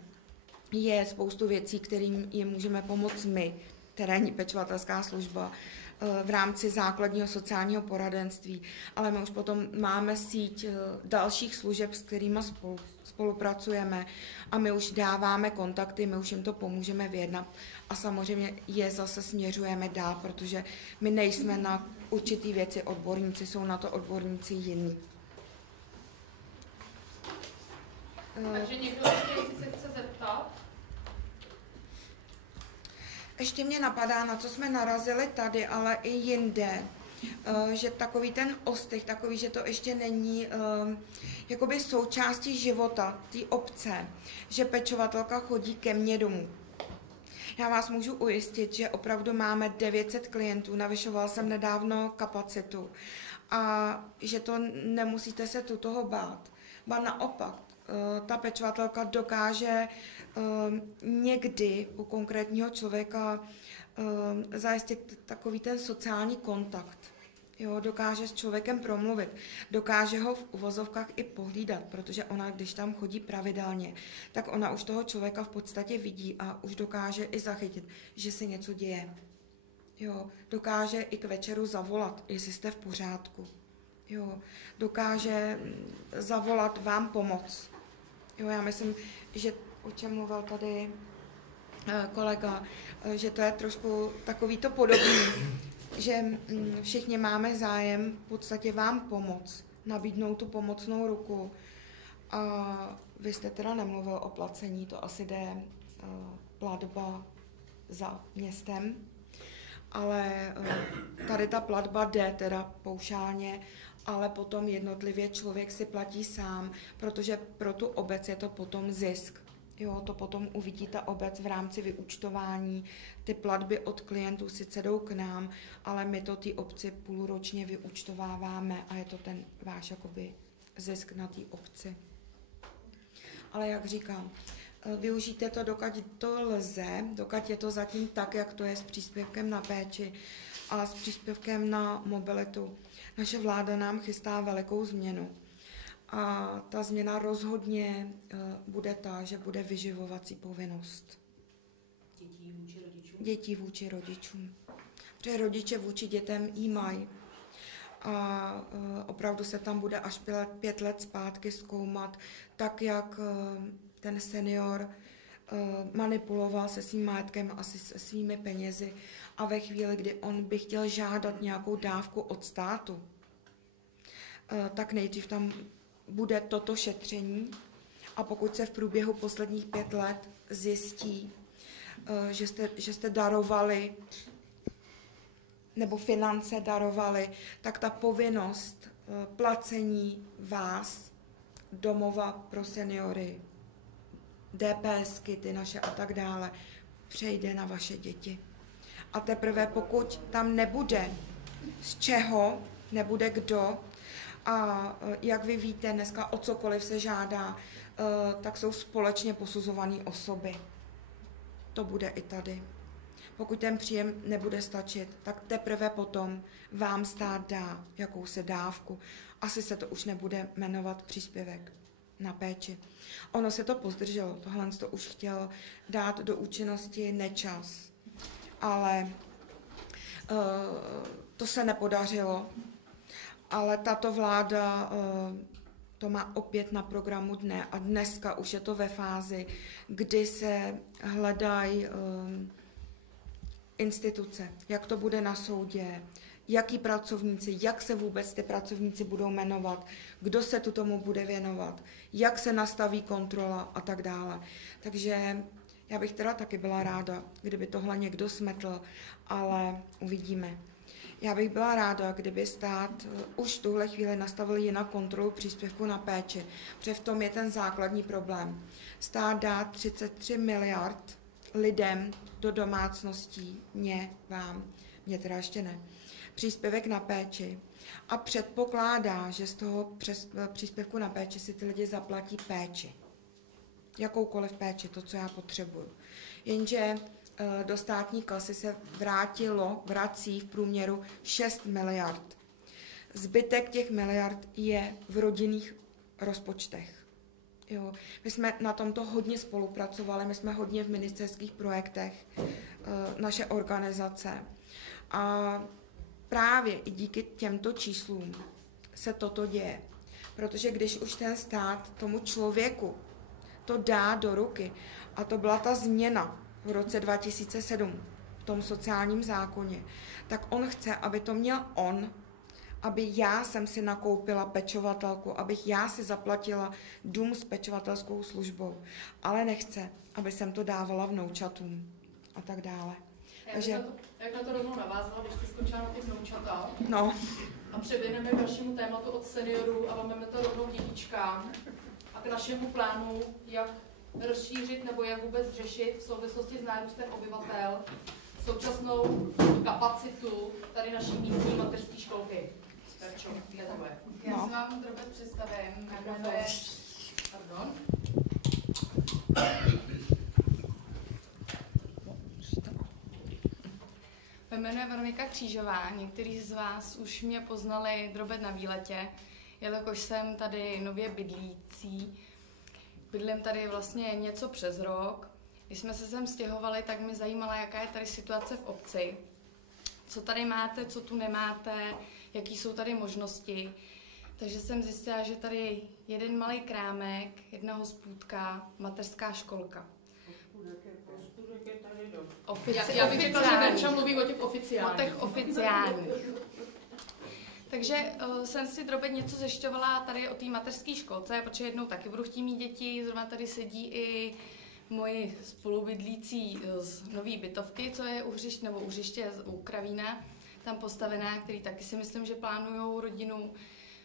je spoustu věcí, kterým jim můžeme pomoct my, terénní pečovatelská služba, v rámci základního sociálního poradenství, ale my už potom máme síť dalších služeb, s kterými spolupracujeme a my už dáváme kontakty, my už jim to pomůžeme vyjednat a samozřejmě je zase směřujeme dál, protože my nejsme na určitý věci odborníci, jsou na to odborníci jiní. Takže někdo ještě se chce zeptat? Ještě mě napadá, na co jsme narazili tady, ale i jinde, že takový ten ostych, takový, že to ještě není jakoby součástí života té obce, že pečovatelka chodí ke mně domů. Já vás můžu ujistit, že opravdu máme 900 klientů, navyšovala jsem nedávno kapacitu a že to nemusíte se tu toho bát. Ba naopak, ta pečovatelka dokáže někdy u konkrétního člověka zajistit takový ten sociální kontakt. Jo, dokáže s člověkem promluvit, dokáže ho v uvozovkách i pohlídat, protože ona, když tam chodí pravidelně, tak ona už toho člověka v podstatě vidí a už dokáže i zachytit, že se něco děje. Jo, dokáže i k večeru zavolat, jestli jste v pořádku. Jo, dokáže zavolat vám pomoc. Jo, já myslím, že o čem mluvil tady kolega, že to je trošku takový to podobný, že všichni máme zájem v podstatě vám pomoct, nabídnout tu pomocnou ruku. A vy jste teda nemluvil o placení, to asi jde platba za městem, ale tady ta platba jde teda paušálně, ale potom jednotlivě člověk si platí sám, protože pro tu obec je to potom zisk. Jo, to potom uvidí ta obec v rámci vyúčtování. Ty platby od klientů sice jdou k nám, ale my to té obci půlročně vyúčtováváme a je to ten váš jakoby zisk na té obci. Ale jak říkám, využijte to, dokud to lze, dokud je to zatím tak, jak to je s příspěvkem na péči a s příspěvkem na mobilitu. Naše vláda nám chystá velikou změnu. A ta změna rozhodně bude ta, že bude vyživovací povinnost. Dětí vůči rodičům. Protože rodiče vůči dětem jí mají. A opravdu se tam bude až 5 let zpátky zkoumat, tak jak ten senior manipuloval se svým majetkem, asi se svými penězi. A ve chvíli, kdy on by chtěl žádat nějakou dávku od státu, tak nejdřív tam bude toto šetření a pokud se v průběhu posledních 5 let zjistí, že jste darovali nebo finance darovali, tak ta povinnost placení vás, domova pro seniory, DPSky, ty naše a tak dále, přejde na vaše děti. A teprve pokud tam nebude z čeho, nebude kdo, a jak vy víte, dneska o cokoliv se žádá, tak jsou společně posuzované osoby. To bude i tady. Pokud ten příjem nebude stačit, tak teprve potom vám stát dá jakousi dávku. Asi se to už nebude jmenovat příspěvek na péči. Ono se to pozdrželo, tohle to už chtěl dát do účinnosti Nečas, ale to se nepodařilo. Ale tato vláda to má opět na programu dne a dneska už je to ve fázi, kdy se hledají instituce, jak to bude na soudě, jaký pracovníci, jak se vůbec ty pracovníci budou jmenovat, kdo se tu tomu bude věnovat, jak se nastaví kontrola a tak dále. Takže já bych teda taky byla ráda, kdyby tohle někdo smetl, ale uvidíme. Já bych byla ráda, kdyby stát už v tuhle chvíli nastavil jinak kontrolu příspěvku na péči, protože v tom je ten základní problém. Stát dá 33 miliard lidem do domácností, mě teda ještě ne, příspěvek na péči a předpokládá, že z toho příspěvku na péči si ty lidi zaplatí péči. Jakoukoliv péči, to, co já potřebuju. Jenže do státní kasy se vrací v průměru 6 miliard. Zbytek těch miliard je v rodinných rozpočtech. Jo. My jsme na tomto hodně spolupracovali, my jsme hodně v ministerských projektech, naše organizace. A právě i díky těmto číslům se toto děje. Protože když už ten stát tomu člověku to dá do ruky, a to byla ta změna v roce 2007 v tom sociálním zákoně, tak on chce, aby to měl on, aby já jsem si nakoupila pečovatelku, abych já si zaplatila dům s pečovatelskou službou, ale nechce, aby jsem to dávala vnoučatům a tak dále. Jak na to rovnou navázala, když jste skončila na těch vnoučata? No. A přeběhneme k dalšímu tématu od seniorů a máme to rovnou k dětičkám a k našemu plánu, jak rozšířit nebo jak vůbec řešit v souvislosti s nárůstem obyvatel současnou kapacitu tady naší místní mateřské školky. Já se vám drobet představím. Pardon. Jmenuji Veronika Křížová. Někteří z vás už mě poznali drobet na výletě, jelikož jsem tady nově bydlící. Bydlím tady vlastně něco přes rok. Když jsme se sem stěhovali, tak mě zajímala, jaká je tady situace v obci. Co tady máte, co tu nemáte, jaký jsou tady možnosti. Takže jsem zjistila, že tady je jeden malý krámek, jedna hospůdka, mateřská školka. Hospůdek je tady dost. Já bych řekla, že Verča mluví o těch oficiálních. O těch oficiálních. Takže jsem si drobně něco zjišťovala tady o té mateřské školce, protože jednou taky budu chtít mít děti. Zrovna tady sedí i moji spolubydlící z Nový bytovky, co je uhřiště u Kravína, tam postavená, který taky si myslím, že plánujou rodinu.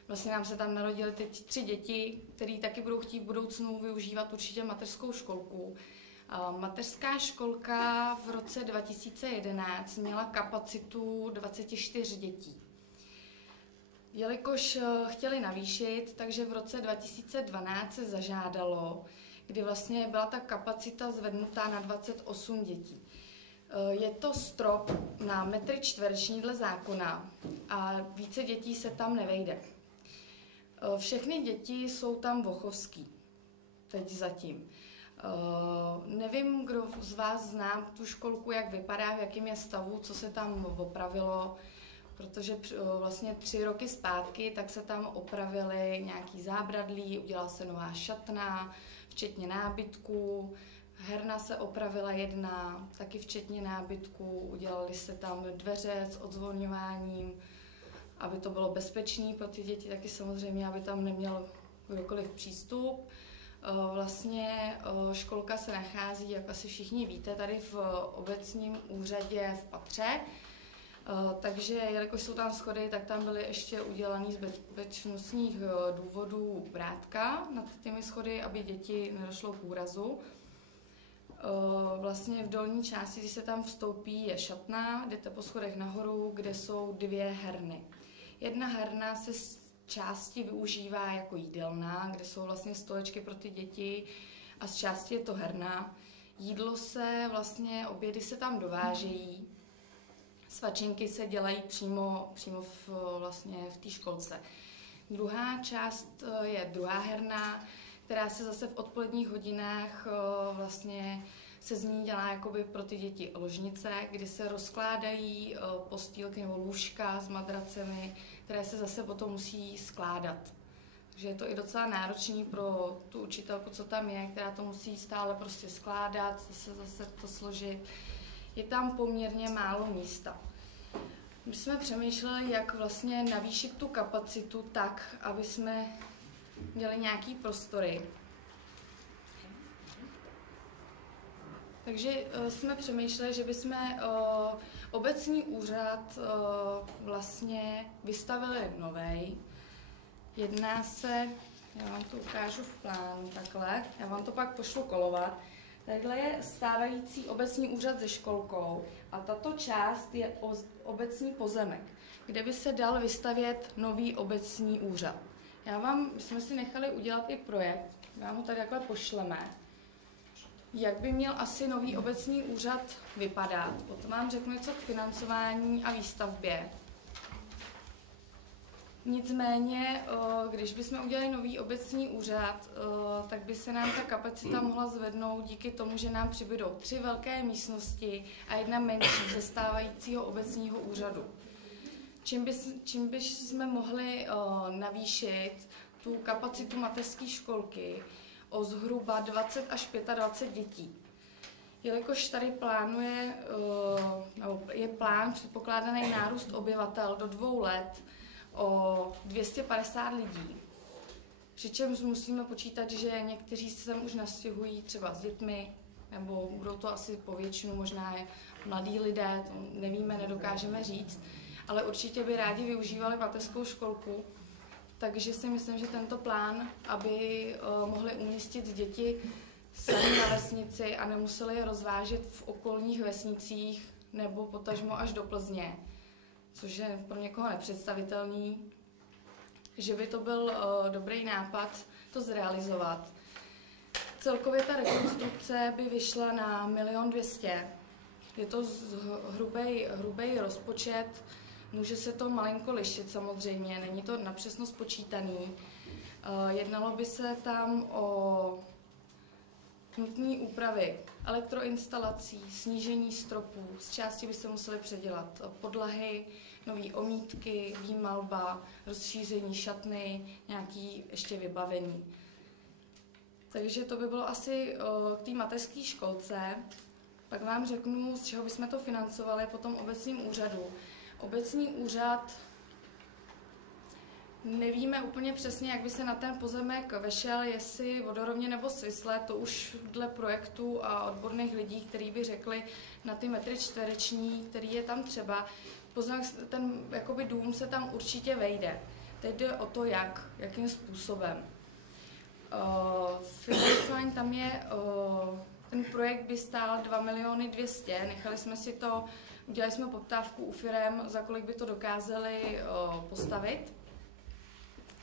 Vlastně nám se tam narodily ty 3 děti, které taky budou chtít v budoucnu využívat určitě mateřskou školku. Mateřská školka v roce 2011 měla kapacitu 24 dětí. Jelikož chtěli navýšit, takže v roce 2012 se zažádalo, kdy vlastně byla ta kapacita zvednutá na 28 dětí. Je to strop na metry čtvereční dle zákona a více dětí se tam nevejde. Všechny děti jsou tam vochovský, teď zatím. Nevím, kdo z vás zná tu školku, jak vypadá, v jakém je stavu, co se tam opravilo, protože vlastně 3 roky zpátky tak se tam opravily nějaký zábradlí, udělala se nová šatna, včetně nábytku, herna se opravila jedna, taky včetně nábytku, udělali se tam dveře s odzvoňováním, aby to bylo bezpečné pro ty děti, taky samozřejmě, aby tam neměl kdokoliv přístup. Vlastně školka se nachází, jak asi všichni víte, tady v obecním úřadě v patře. Takže jelikož jsou tam schody, tak tam byly ještě udělaný z bezpečnostních důvodů vrátka nad těmi schody, aby děti nedošlo k úrazu. Vlastně v dolní části, když se tam vstoupí, je šatna, jdete po schodech nahoru, kde jsou 2 herny. Jedna herna se z části využívá jako jídelna, kde jsou vlastně stolečky pro ty děti a z části je to herna. Jídlo se vlastně, obědy se tam dovážejí, svačinky se dělají přímo v té školce. Druhá část je druhá herna, která se zase v odpoledních hodinách vlastně se z ní dělá jakoby pro ty děti ložnice, kdy se rozkládají postýlky nebo lůžka s madracemi, které se zase potom musí skládat. Takže je to i docela náročný pro tu učitelku, co tam je, která to musí stále prostě skládat, zase to složit. Je tam poměrně málo místa. My jsme přemýšleli, jak vlastně navýšit tu kapacitu tak, aby jsme měli nějaký prostory. Takže jsme přemýšleli, že bychom obecní úřad vlastně vystavili novej. Jedná se, já vám to ukážu v plánu takhle, já vám to pak pošlu kolovat. Takhle je stávající obecní úřad se školkou a tato část je obecní pozemek, kde by se dal vystavět nový obecní úřad. My jsme si nechali udělat i projekt, vám ho tady takhle pošleme, jak by měl asi nový obecní úřad vypadat. Potom vám řeknu něco k financování a výstavbě. Nicméně, když bychom udělali nový obecní úřad, tak by se nám ta kapacita mohla zvednout díky tomu, že nám přibydou 3 velké místnosti a 1 menší ze stávajícího obecního úřadu. Čím bychom mohli navýšit tu kapacitu mateřské školky o zhruba 20 až 25 dětí. Jelikož tady je plán předpokládaný nárůst obyvatel do 2 let o 250 lidí. Přičemž musíme počítat, že někteří se sem už nastěhují třeba s dětmi, nebo budou to asi povětšinu možná mladí lidé, to nevíme, nedokážeme říct, ale určitě by rádi využívali mateřskou školku. Takže si myslím, že tento plán, aby mohli umístit děti sami na vesnici a nemuseli je rozvážet v okolních vesnicích nebo potažmo až do Plzně, což je pro někoho nepředstavitelný, že by to byl dobrý nápad to zrealizovat. Celkově ta rekonstrukce by vyšla na 1 200 000. Je to hrubý rozpočet, může se to malinko lišit samozřejmě, není to napřesno spočítaný. Jednalo by se tam o nutné úpravy elektroinstalací, snížení stropů, z části by se museli předělat podlahy, nové omítky, výmalba, rozšíření šatny, nějaký ještě vybavení. Takže to by bylo asi k té mateřské školce. Pak vám řeknu, z čeho bychom to financovali po tom obecním úřadu. Obecní úřad, nevíme úplně přesně, jak by se na ten pozemek vešel, jestli vodorovně nebo svisle, to už dle projektů a odborných lidí, kteří by řekli na ty metry čtvereční, který je tam třeba. Pozemek, ten jakoby dům se tam určitě vejde. Teď jde o to, jakým způsobem. Financování tam je, ten projekt by stál 2 200 000, nechali jsme si to, udělali jsme poptávku u firem, za kolik by to dokázali postavit.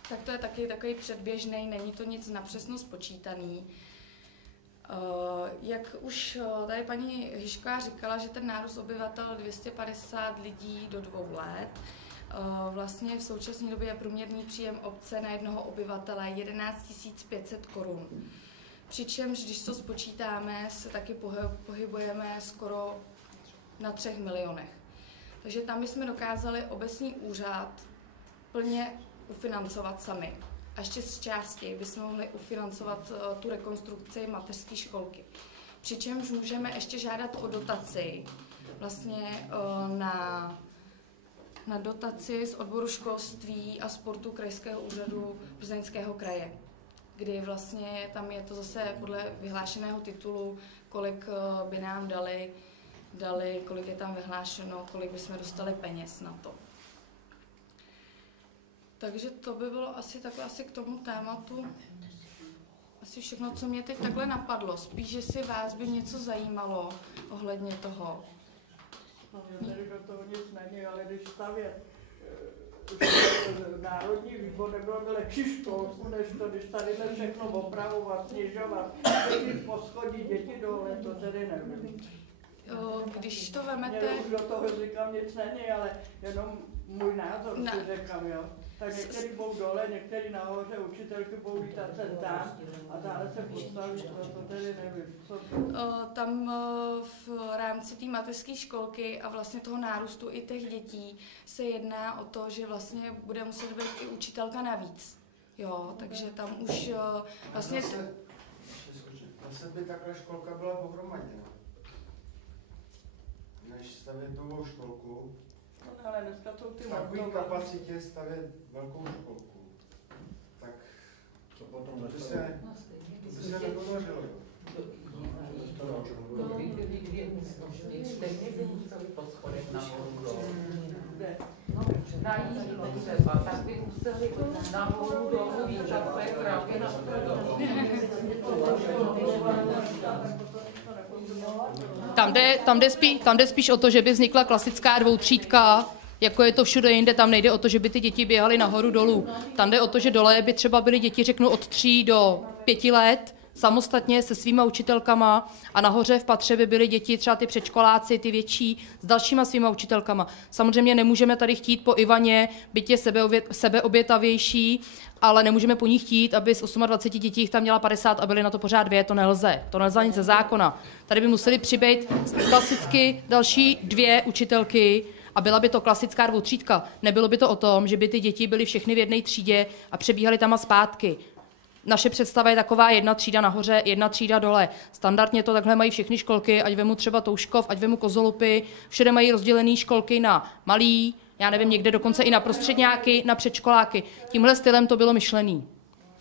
Tak to je taky takový předběžný, není to nic napřesno spočítaný. Jak už tady paní Hyšková říkala, že ten nárůst obyvatel 250 lidí do 2 let, vlastně v současné době je průměrný příjem obce na jednoho obyvatele 11 500 korun. Přičemž, když to spočítáme, se taky pohybujeme skoro na 3 milionech. Takže tam bychom dokázali obecní úřad plně ufinancovat sami. A ještě z části bychom mohli ufinancovat tu rekonstrukci mateřské školky. Přičemž můžeme ještě žádat o dotaci vlastně na dotaci z odboru školství a sportu Krajského úřadu Plzeňského kraje, kdy vlastně tam je to zase podle vyhlášeného titulu, kolik by nám dali, kolik je tam vyhlášeno, kolik bychom dostali peněz na to. Takže to by bylo asi k tomu tématu. Asi všechno, co mě teď takhle napadlo. Spíš, že si vás by něco zajímalo ohledně toho. No, tady do toho nic není, ale když stavět národní výbor, nebylo by lepší školku, než to, když tady všechno opravovat, snižovat, děti v poschodí, děti dole, to tedy nevím. Když to vemete... Už do toho říkám nic není, ale jenom můj názor si říkám, jo. Tak některý budou dole, některý nahoře, učitelky budou lítat sem tam a dále se postaví, to tedy nevím. Tam v rámci té mateřské školky a vlastně toho nárůstu i těch dětí se jedná o to, že vlastně bude muset být i učitelka navíc. Jo, takže tam už vlastně... Zase by takhle školka byla pohromadě. Než stavět novou školku, ale dneska jsou ty v takové kapacitě stavět velkou školku, tak to by se nepodařilo. Stejně by museli po schodech nahoru. Na jídlo třeba, tak by museli nahoru dolů víc, takové krávy na Tam jde spíš o to, že by vznikla klasická dvoutřídka, jako je to všude jinde, tam nejde o to, že by ty děti běhaly nahoru dolů. Tam jde o to, že dole by třeba byly děti, řeknu, od 3 do 5 let, samostatně se svýma učitelkama a nahoře v patře by byly děti, třeba ty předškoláci, ty větší, s dalšíma svýma učitelkama. Samozřejmě nemůžeme tady chtít po Ivaně, byť je sebeobětavější, ale nemůžeme po ní chtít, aby z 28 dětí tam měla 50 a byly na to pořád 2, to nelze. To nelze nic ze zákona. Tady by museli přibýt klasicky další 2 učitelky a byla by to klasická dvoutřídka. Nebylo by to o tom, že by ty děti byly všechny v jedné třídě a přebíhaly tam a zpátky. Naše představa je taková 1 třída nahoře, 1 třída dole. Standardně to takhle mají všechny školky, ať vemu třeba Touškov, ať vemu Kozolupy, všude mají rozdělené školky na malý, já nevím, někde dokonce i na prostředňáky, na předškoláky. Tímhle stylem to bylo myšlený.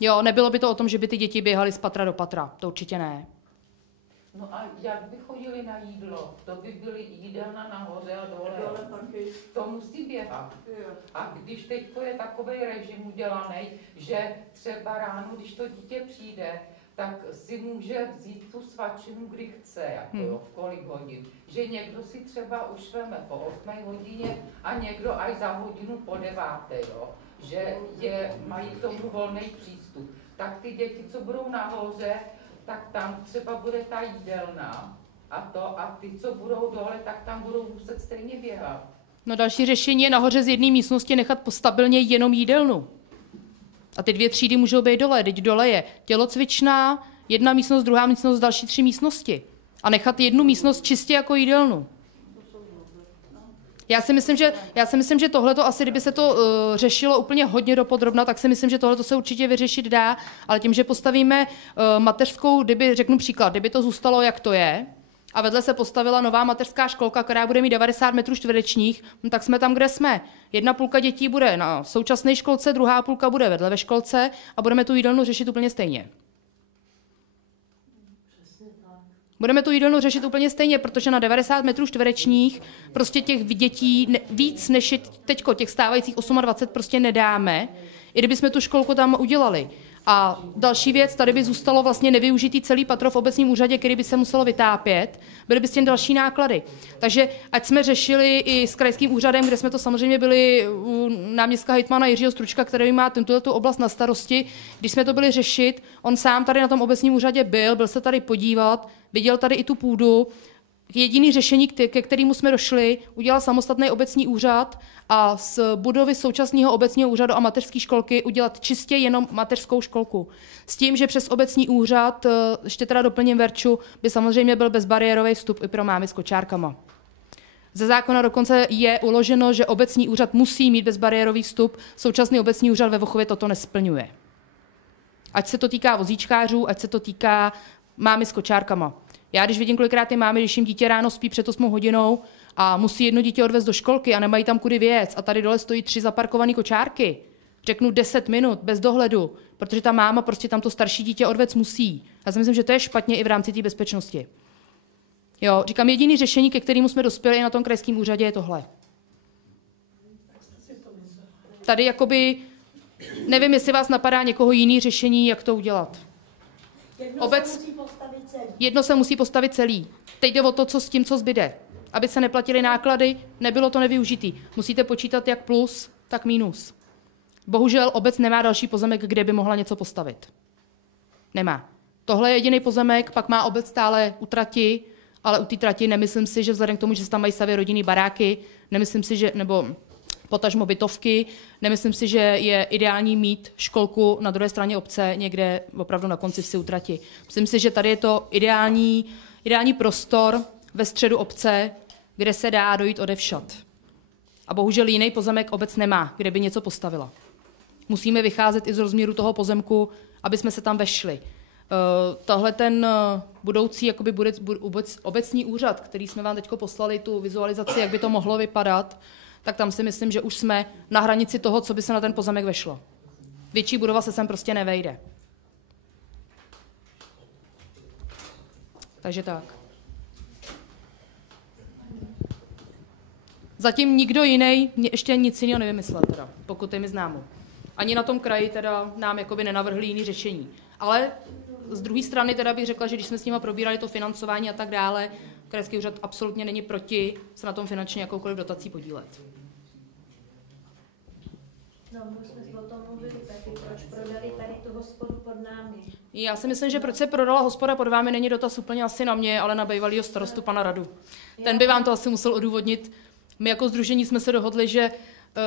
Jo, nebylo by to o tom, že by ty děti běhaly z patra do patra, to určitě ne. No a jak by chodili na jídlo? To by byly jídelna nahoře a dole. To musí běhat. A když teď je takový režim udělaný, že třeba ráno, když to dítě přijde, tak si může vzít tu svačinu, kdy chce, jako jo, v kolik hodin. Že někdo si třeba už veme po 8 hodině a někdo až za hodinu po 9, jo. Že mají k tomu volný přístup. Tak ty děti, co budou nahoře, tak tam třeba bude ta jídelna a ty, co budou dole, tak tam budou muset stejně běhat. No další řešení je nahoře z jedné místnosti nechat stabilně jenom jídelnu. A ty 2 třídy můžou být dole, teď dole je tělocvičná, 1 místnost, 2. místnost, další 3 místnosti. A nechat 1 místnost čistě jako jídelnu. Já si myslím, že tohleto asi, kdyby se to řešilo úplně hodně dopodrobna, tak si myslím, že tohleto se určitě vyřešit dá, ale tím, že postavíme mateřskou, řeknu příklad, kdyby to zůstalo, jak to je, a vedle se postavila nová mateřská školka, která bude mít 90 metrů čtverečních, no tak jsme tam, kde jsme. Jedna půlka dětí bude na současné školce, druhá půlka bude vedle ve školce a budeme tu jídelnu řešit úplně stejně. Budeme tu jídelnu řešit úplně stejně, protože na 90 metrů čtverečních prostě těch dětí víc než je teďko, těch stávajících 28 prostě nedáme, i kdybychom tu školku tam udělali. A další věc, tady by zůstalo vlastně nevyužitý celý patro v obecním úřadě, který by se muselo vytápět, byly by s tím další náklady. Takže ať jsme řešili i s krajským úřadem, kde jsme to samozřejmě byli u náměstka hejtmana Jiřího Stručka, který má tu oblast na starosti, když jsme to byli řešit, on sám tady na tom obecním úřadě byl se tady podívat, viděl tady i tu půdu. Jediný řešení, ke kterému jsme došli, udělal samostatný obecní úřad a z budovy současného obecního úřadu a mateřské školky udělat čistě jenom mateřskou školku. S tím, že přes obecní úřad, ještě teda doplním Verču, by samozřejmě byl bezbariérový vstup i pro mámy s kočárkama. Ze zákona dokonce je uloženo, že obecní úřad musí mít bezbariérový vstup, současný obecní úřad ve Vochově toto nesplňuje. Ať se to týká vozíčkářů, ať se to týká mámy s kočárkama. Já když vidím kolikrát ty mámy, když jim dítě ráno spí před 8 hodinou a musí jedno dítě odvést do školky a nemají tam kudy věc a tady dole stojí 3 zaparkované kočárky, řeknu 10 minut bez dohledu, protože ta máma prostě tam to starší dítě odvést musí. Já si myslím, že to je špatně i v rámci té bezpečnosti. Jo, říkám, jediný řešení, ke kterému jsme dospěli na tom krajském úřadě, je tohle. Tady jakoby, nevím, jestli vás napadá někoho jiný řešení, jak to udělat. Jedno se musí postavit celý. Teď jde o to, co s tím, co zbyde. Aby se neplatily náklady, nebylo to nevyužitý. Musíte počítat jak plus, tak minus. Bohužel obec nemá další pozemek, kde by mohla něco postavit. Nemá. Tohle je jediný pozemek, pak má obec stále u trati, ale u té trati nemyslím si, že vzhledem k tomu, že se tam mají stavět rodinný baráky, nemyslím si, že, nebo potažmo bytovky, nemyslím si, že je ideální mít školku na druhé straně obce někde opravdu na konci vsi u trati. Myslím si, že tady je to ideální prostor ve středu obce, kde se dá dojít odevšad. A bohužel jiný pozemek obec nemá, kde by něco postavila. Musíme vycházet i z rozměru toho pozemku, aby jsme se tam vešli. Tahle ten budoucí jakoby obecní úřad, který jsme vám teď poslali, tu vizualizaci, jak by to mohlo vypadat, tak tam si myslím, že už jsme na hranici toho, co by se na ten pozemek vešlo. Větší budova se sem prostě nevejde. Takže tak. Zatím nikdo jiný ještě nic jiného nevymyslel, teda, pokud je mi známo. Ani na tom kraji teda nám jakoby nenavrhli jiný řešení. Ale z druhé strany teda bych řekla, že když jsme s nimi probírali to financování a tak dále, krajský úřad absolutně není proti se na tom finančně jakoukoliv dotací podílet. No, my jsme o tom mluvili taky, proč prodali tady tu hospodu pod námi. Já si myslím, že proč se prodala hospoda pod vámi, není dotaz úplně asi na mě, ale na bývalýho starostu pana Radu. Ten by vám to asi musel odůvodnit. My jako sdružení jsme se dohodli, že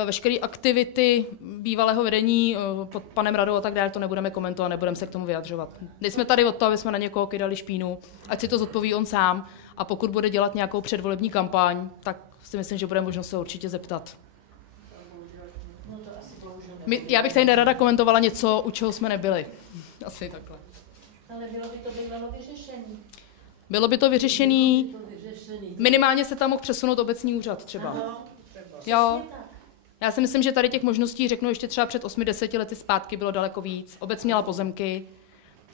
veškeré aktivity bývalého vedení pod panem Radou a tak dále to nebudeme komentovat, nebudeme se k tomu vyjadřovat. Nejsme tady od toho, aby jsme na někoho kydali špínu, ať si to zodpoví on sám a pokud bude dělat nějakou předvolební kampaň, tak si myslím, že bude možno se určitě zeptat. Já bych tady nerada komentovala něco, u čeho jsme nebyli. Asi takhle. Ale bylo by to bývalo vyřešení. Bylo by to vyřešený. Minimálně se tam mohl přesunout obecní úřad třeba. Ano, jo. Já si myslím, že tady těch možností, řeknu ještě třeba před 8-10 lety zpátky, bylo daleko víc. Obec měla pozemky,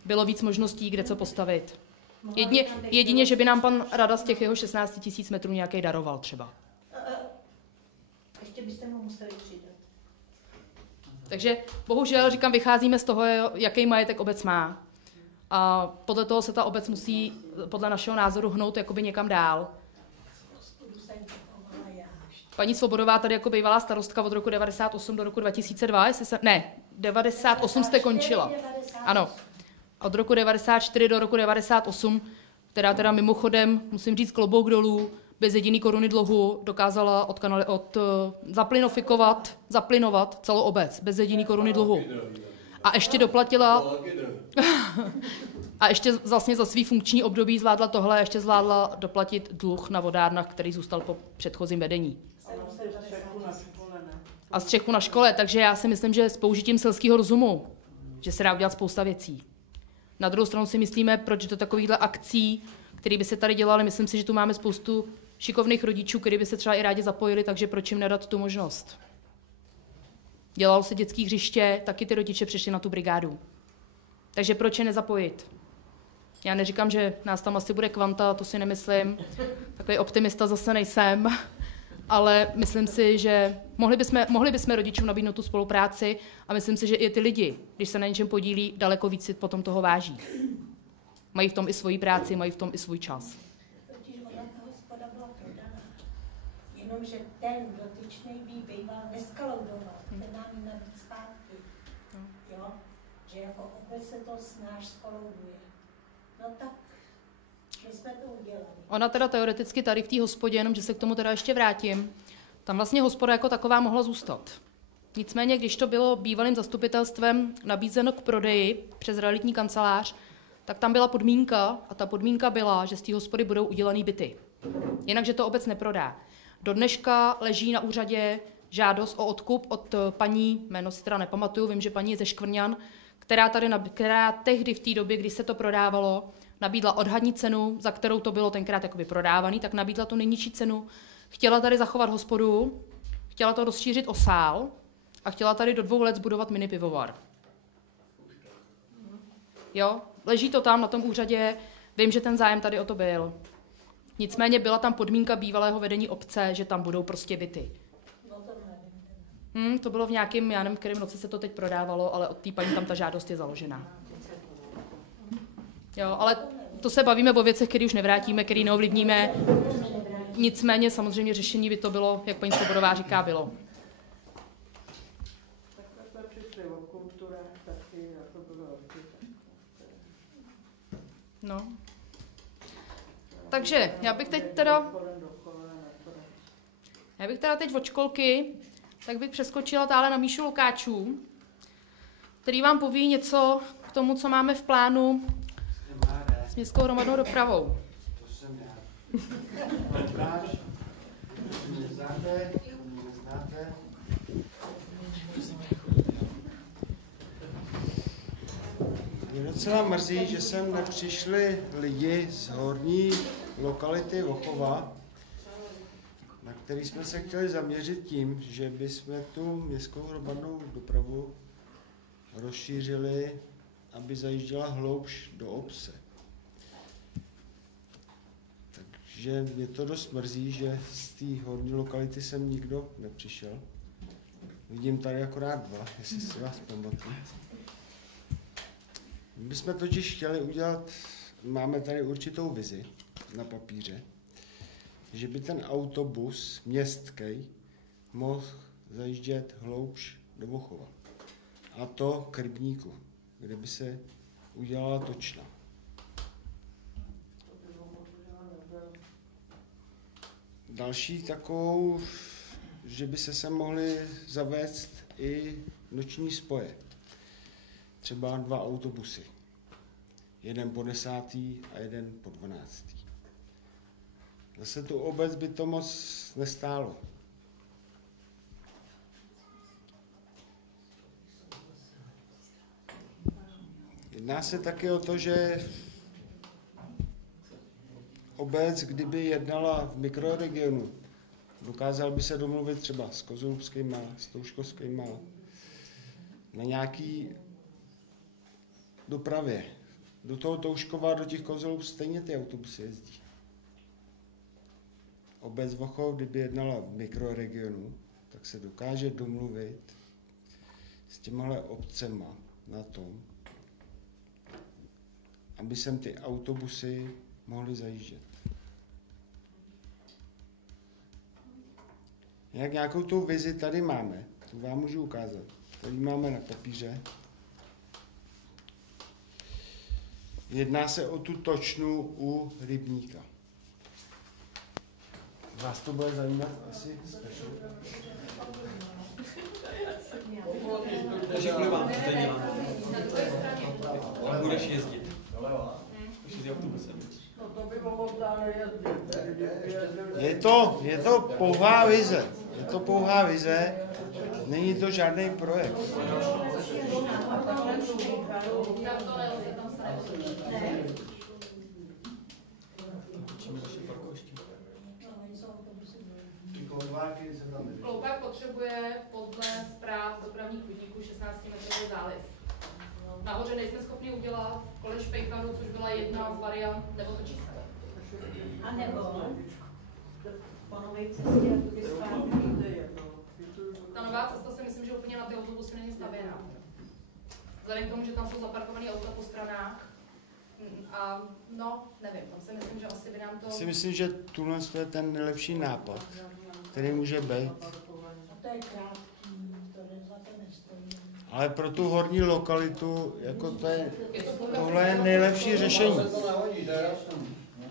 bylo víc možností, kde co postavit. Jedině, že by nám pan Rada z těch jeho 16 000 metrů nějaký daroval třeba. Ještě byste mu museli přidat. Takže bohužel, říkám, vycházíme z toho, jaký majetek obec má. A podle toho se ta obec musí, podle našeho názoru, hnout jakoby někam dál. Paní Svobodová tady jako bývalá starostka od roku 98 do roku 2002, 98 jste končila. Ano. Od roku 94 do roku 98, která teda mimochodem, musím říct klobouk dolů, bez jediný koruny dluhu dokázala zaplinovat celou obec, bez jediný koruny dluhu. A ještě doplatila, a ještě vlastně za svý funkční období zvládla tohle, ještě zvládla doplatit dluh na vodárnách, který zůstal po předchozím vedení. a střechu na škole, takže já si myslím, že s použitím selského rozumu, že se dá udělat spousta věcí. Na druhou stranu si myslíme, proč do takovýchhle akcí, které by se tady dělaly, myslím si, že tu máme spoustu šikovných rodičů, kteří by se třeba i rádi zapojili, takže proč jim nedat tu možnost? Dělalo se dětské hřiště, taky ty rodiče přišli na tu brigádu. Takže proč je nezapojit? Já neříkám, že nás tam asi bude kvanta, to si nemyslím. Takový optimista zase nejsem. Ale myslím si, že mohli bychom rodičům nabídnout tu spolupráci a myslím si, že i ty lidi, když se na něčem podílí, daleko víc si potom toho váží. Mají v tom i svoji práci, mají v tom i svůj čas. Totiž ona ta hospoda byla prodaná. Jenomže ten dotyčný býval neskaloudovat, ten nám ji nabít zpátky. Jo? Že jako obec se to snáš skalouduje. No tak, my jsme to udělali. Ona teda teoreticky tady v té hospodě, jenom že se k tomu teda ještě vrátím, tam vlastně hospoda jako taková mohla zůstat. Nicméně, když to bylo bývalým zastupitelstvem nabízeno k prodeji přes realitní kancelář, tak tam byla podmínka a ta podmínka byla, že z té hospody budou udělaný byty. Jinak, že to obec neprodá. Do dneška leží na úřadě žádost o odkup od paní, jméno si teda nepamatuju, vím, že paní je ze Škvrňan, která tehdy v té době, kdy se to prodávalo, nabídla odhadní cenu, za kterou to bylo tenkrát jakoby prodávaný, tak nabídla tu nejnižší cenu. Chtěla tady zachovat hospodu, chtěla to rozšířit o sál a chtěla tady do 2 let zbudovat mini pivovar. Jo, leží to tam na tom úřadě, vím, že ten zájem tady o to byl. Nicméně byla tam podmínka bývalého vedení obce, že tam budou prostě byty. To bylo v nějakém, já nevím, v kterém roce se to teď prodávalo, ale od té paní tam ta žádost je založená. Jo, ale to se bavíme o věcech, které už nevrátíme, které neovlivníme. Nicméně samozřejmě řešení by to bylo, jak paní Svobodová říká, bylo. Takhle jsme přišli o kulturách taky a to bylo No. Takže já bych teď teda teď od školky, tak bych přeskočila táhle na Míšu Lukáčů, který vám poví něco k tomu, co máme v plánu s městskou hromadnou dopravou. To jsem já. Lukáš, mě neznáte, mě neznáte. Mě docela mrzí, že sem nepřišli lidi z horní lokality Vochova, na který jsme se chtěli zaměřit tím, že bychom tu městskou hromadnou dopravu rozšířili, aby zajížděla hloubš do obce. Takže mě to dost mrzí, že z té horní lokality sem nikdo nepřišel. Vidím tady akorát 2, jestli si vás pamatuju. My bychom totiž chtěli udělat, máme tady určitou vizi na papíře, že by ten autobus městský mohl zajíždět hloubš do Vochova. A to k rybníku, kde by se udělala točna. Další takovou, že by se sem mohly zavést i noční spoje. Třeba 2 autobusy. Jeden po 10. a jeden po 12. Zase tu obec by to moc nestálo. Jedná se taky o to, že obec, kdyby jednala v mikroregionu, dokázal by se domluvit třeba s Kozolubskýma, s Touškovskýma, na nějaký dopravě. Do toho Touškova, do těch Kozolub stejně ty autobusy jezdí. Obec Vochov, kdyby jednala v mikroregionu, tak se dokáže domluvit s těmahle obcema na tom, aby sem ty autobusy mohly zajíždět. Jak nějakou tu vizi tady máme, tu vám můžu ukázat. Tady máme na papíře. Jedná se o tu točnu u rybníka. Vás to bude zajímat asi special. Takže kvůli vám to tady děláme. Ale budeš jezdit. Budeš jezdit autobusem. No to by mohlo dále jezdit. Je to pouhá vize. Je to pouhá vize. Není to žádný projekt. Kloubák potřebuje podle zpráv dopravních podniků 16-metrový záliv. Nahoře nejsme schopni udělat kolem Špejkanu, což byla jedna z variant, nebo to čisté. A nebo po nové cestě, jak to vyspátky. Ta nová cesta si myslím, že úplně na ty autobusy není stavěná. Vzhledem k tomu, že tam jsou zaparkované auta po stranách. A no, nevím, tam si myslím, že asi by nám to... Si myslím, že tohle je ten nejlepší nápad, který může být. A to je krátký, to za to nestojí. Ale pro tu horní lokalitu, jako tohle je nejlepší řešení.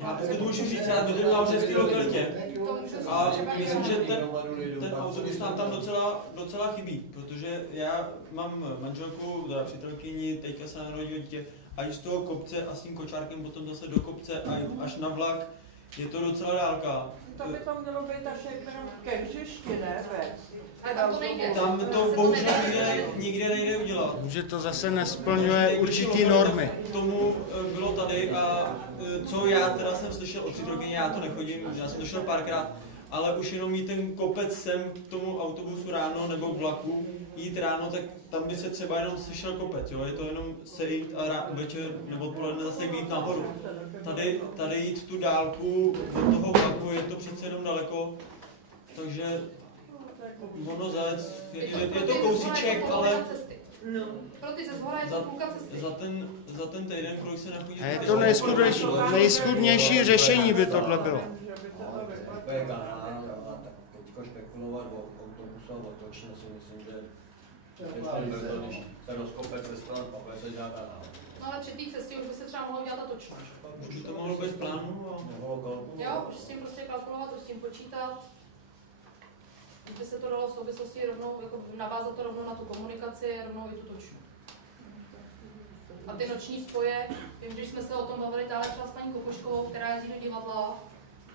Já teď můžu říct, já bydlím na Hořevské lokalitě a myslím, že ten autobus nám tam docela chybí, protože já mám manželku, teda přítelkyni, teďka se narodilo dítě a i z toho kopce a s tím kočárkem potom zase do kopce a až na vlak, je to docela dálka. To by to mělo být až jenom ke hřišti, ne? Tam to bohužel nikde nejde udělat. Že to zase nesplňuje určitý normy. K tomu bylo tady a co já teda jsem slyšel od přítelkyně, já to nechodím, já jsem to šel párkrát, ale už jenom jít ten kopec sem k tomu autobusu ráno nebo k vlaku, jít ráno, tak tam by se třeba jenom slyšel kopec, jo? Je to jenom sejít a večer nebo odpoledne zase jít nahoru. Tady jít tu dálku od toho vlaku, je to přece jenom daleko, takže ono zajet, je to kousíček, ale za ten týden, kolik se nechodí... A je to nejschudnější řešení by tohle bylo. Teďko špekulovat o autobusu a o točně si myslím, že když se rozkope cesta, pak se dělá kanál. No ale při té cestě už by se třeba mohlo dělat ta točna. Už by to mohlo být v plánu. Jo, už s tím prostě kalkulovat, už s tím počítat. Kdyby se to dalo v souvislosti rovnou, jako navázat to rovnou na tu komunikaci a rovnou i tu točnu. A ty noční spoje, vím, když jsme se o tom bavili dále třeba s paní Kokoškovou, která jezdí do divadla,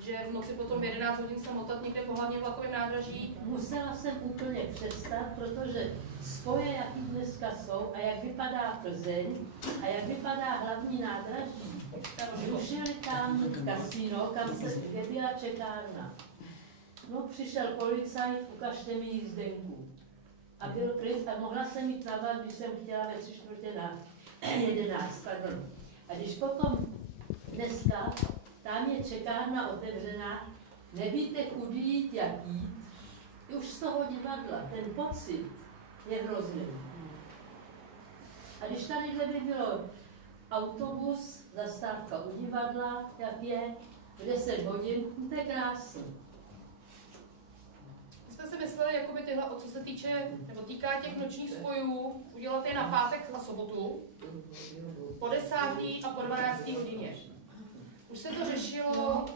že v noci potom v 11 hodin se motat někde po hlavním vlakovém nádraží. Musela jsem úplně přestat, protože spoje, jaký dneska jsou a jak vypadá Plzeň a jak vypadá hlavní nádraží, zrušili tam kasino, kam se byla čekárna. No, přišel policajt, ukažte mi jízdenku. A byl pryč a mohla jsem jít na van, když jsem chtěla ve 3:45, pardon. A když potom dneska tam je čekárna otevřená, nevíte, kudy jít, jak jít, už z toho divadla, ten pocit je hrozný. A když tadyhle by bylo autobus, zastávka u divadla, jak je, v 10 hodin, to je krásný. My jsme si mysleli, jakoby tyhle, co se týče, nebo týká těch nočních spojů, udělat je na pátek a sobotu, po 10. a po 12. hodině. Už se to řešilo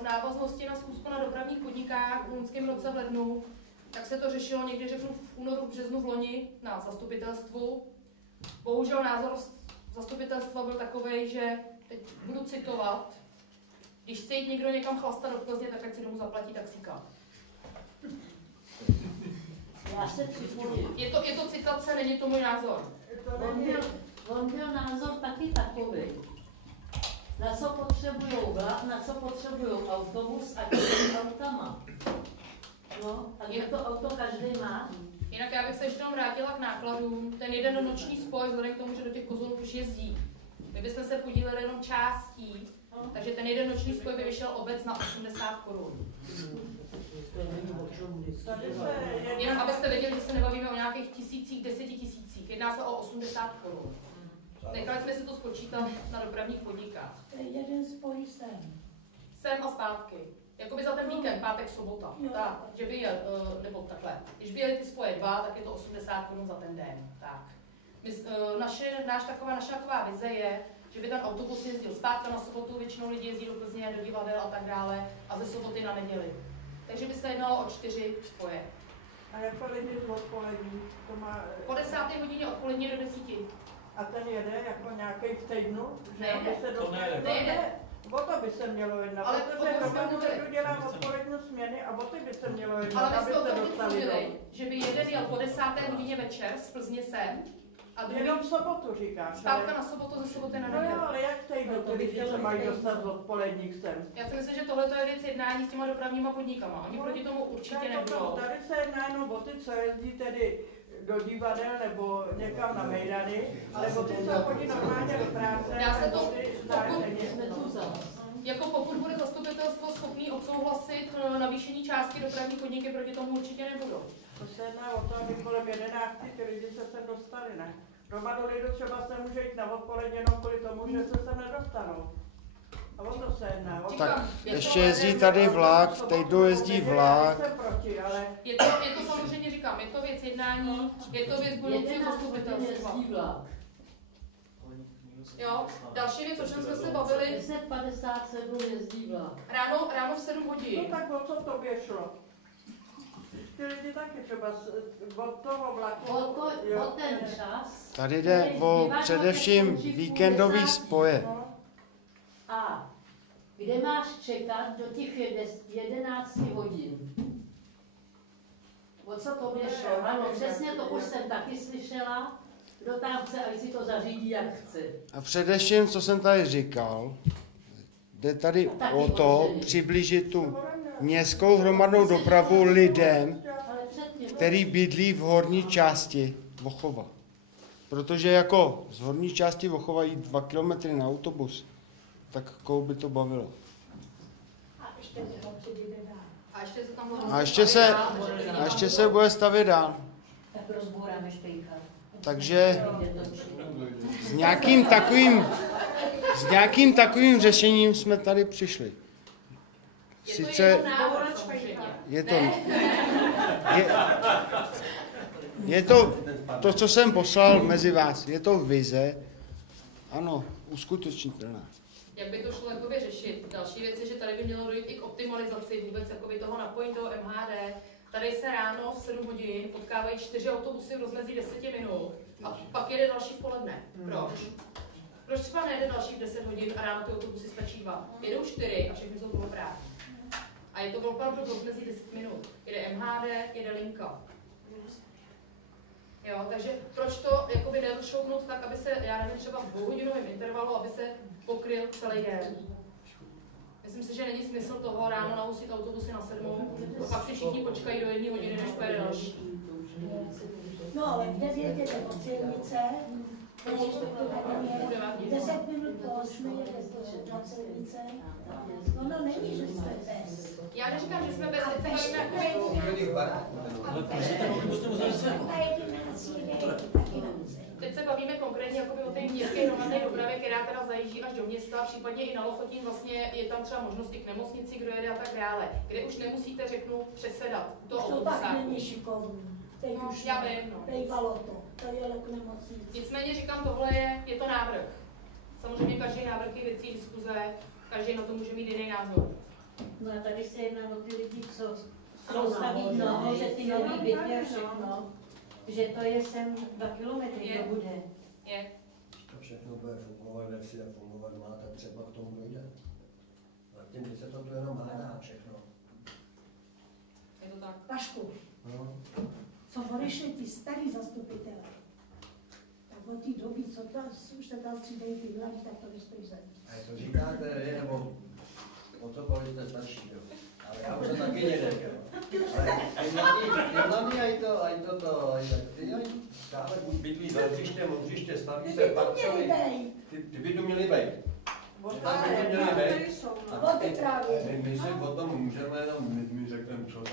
v návaznosti na schůzku na dopravních podnikách v loňském roce v lednu, tak se to řešilo někdy, řeknu, v únoru, v březnu v loni na zastupitelstvu. Bohužel názor zastupitelstva byl takovej, že, teď budu citovat, když chce jít někdo někam chlastat do Plzně, tak ať si domů zaplatí taxíka. Já se připojím. Je to citace, není to můj názor. On byl názor taky takový. Na co potřebují vlak, na co potřebují autobus a těmi autama. No, a kde to auto každý má? Jinak já bych se ještě vrátila k nákladům. Ten jeden noční spoj, vzhledem k tomu, že do těch Kozolů už jezdí. My bychom se podíleli jenom částí, takže ten jeden noční spoj by vyšel obec na 80 korun. Jenom abyste věděli, že se nebavíme o nějakých tisících, 10 tisících. Jedná se o 80 korun. Nechali jsme si to spočítat na dopravních podnikách. To je jeden spoj sem. Sem a zpátky. Jakoby za ten víkend, pátek, sobota. Tak, že by jel, nebo takhle. Když by jeli ty spoje 2, tak je to 80 korun za ten den. Tak. Naše taková vize je, že by ten autobus jezdil zpátky na sobotu, většinou lidi jezdí do Plzně, do divadel a tak dále, a ze soboty na neděli. Takže by se jednalo o 4 spoje. A jako lidi z odpolední? To má... Po 10. hodině odpoledně do 10. A ten jede jako nějaký v týdnu? Nejde. Nejde. O to by se mělo jednat, Ale protože hromadu lidu dělá odpolední směny a o ty by se mělo jednat, Ale my jsme o abyste tom dostali mluvili, domů. že by jeden jel po 10. hodině večer z Plzně sem a druhý... Jenom sobotu říkáš. Zpátka na sobotu, ze soboty na No neděli. jo, ale jak tady do ty lidé se mají dostat z odpoledních sem? Já si myslím, že tohle je věc jednání s těma dopravníma podnikama. Oni proti tomu určitě nebudou. Tady se jedná jenom o ty, co jezdí tedy do divadel nebo někam na mejdany, nebo ty, co chodí normálně do práce. Dá se to, pokud, jako pokud bude zastupitelstvo schopný odsouhlasit navýšení částky dopravní podniky, proti tomu určitě nebudou. To se jedná o to, aby kolem 11 ty lidi se sem dostali, ne? Hromadu lidu třeba se může jít na odpoledně jenom kvůli tomu, že se sem nedostanou. A o to se jedná. Tak ještě jezdí tady vlak, teď dojezdí vlak. Je to samozřejmě, říkám, je to věc jednání, je to věc budoucího zastupitelstva. Jo, další věc, o čem jsme se bavili. 10:57 jezdí vlak. Ráno v 7 hodin. No tak o co tobě šlo? Ty lidi taky třeba od toho vlaku. O ten čas. Tady jde o především víkendový spoje. A kde máš čekat do těch 11 hodin? O co to mě šlo? Ano, přesně to už jsem taky slyšela. Kdo tam chce, ať si to zařídí, jak chce. A především, co jsem tady říkal, jde tady o to přiblížit tu městskou hromadnou dopravu lidem, který bydlí v horní části Vochova. Protože jako z horní části Vochova jít 2 kilometry na autobus, tak koho by to bavilo? A ještě se bude stavět dál. Tak rozbouráme špejka. Takže s nějakým takovým řešením jsme tady přišli. Sice je to, co jsem poslal mezi vás, je to vize, ano, uskutečnitelná. Jak by to šlo jakoby řešit? Další věc je, že tady by mělo dojít i k optimalizaci vůbec jakoby toho napojení do MHD. Tady se ráno v 7 hodin potkávají 4 autobusy v rozmezí 10 minut a pak jede další v poledne. Proč? Proč třeba nejde další v 10 hodin a ráno ty autobusy stačí 2? Jedou 4 a všechny jsou poloprázdné. A je to opravdu v rozmezí 10 minut. Jede MHD, jede linka. Jo, takže proč to jakoby nedošouknout tak, aby se, já nevím, třeba v 2hodinovém intervalu, aby se pokryl celý den. Myslím si, že není smysl toho ráno nahusit autobusy na 7, a pak si všichni počkají do 1 hodiny, než pojede další. No ale v 9 jede od silnice, 10 minut po 8 jede na silnice. No není, že jsme bez. Já neříkám, že jsme bez, teď se Teď se bavíme konkrétně o té městské hromadné dopravě, která teda zajíždí až do města, případně i na Lochotín, vlastně je tam třeba možnost i k nemocnici, kdo jede a tak dále, kde už nemusíte, řeknu, přesedat do autobusa. To tak není šikovný. Teď no, už já vím, no. Pejvalo to jelo k nemocnici. Nicméně říkám, tohle je to návrh. Samozřejmě každý návrh je věcí diskuze, každý na to může mít jiný názor. No a tady se jedná o ty lidi, co staví noho, že ty nový byty a všechno, že to je sem 2 kilometry, to bude. Je. To všechno bude fungovat, jak si fungovat má, tak třeba k tomu dojde. Zatím by se to tu jenom hádá všechno. Je to tak. Pašku, no. Co odešli ty starý zastupitelé, tak od té doby, co už se tam střídají ty mladí, tak to nestojí za nic. A to říkáte, nebo o co policie starší, jo? Ale já už to taky nedek, jo. Ale mladí aj to, stále buď bydlí za hřiště, staví se parcely. Ty by tu měli být. My si potom můžeme jenom, my řekneme, co to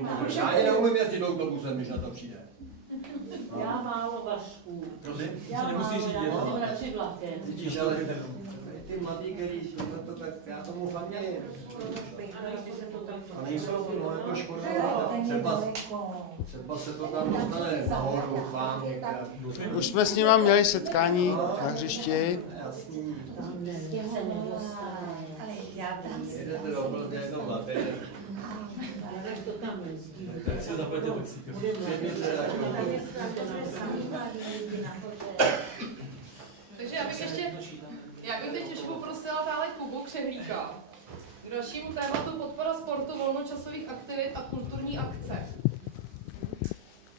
bude. Já ani neumím jezdit autobusem, když na to přijde. Já málo Vašku. Prosím? Já málo, já mám radši vlakem. Vidíš, ale ty mladí, který jsou to, tak já tomu fandím. A nejsou no, jako škoda, třeba se to tam dostane nahoru k vám. Už jsme s nima měli setkání na hřišti. Jedete do Plzně jako vlakem. Tak si zaplatíte taxíka. Takže já bych teď ještě poprosila dále Kubu, Křehlíka. K dalšímu tématu podpora sportu, volnočasových aktivit a kulturní akce.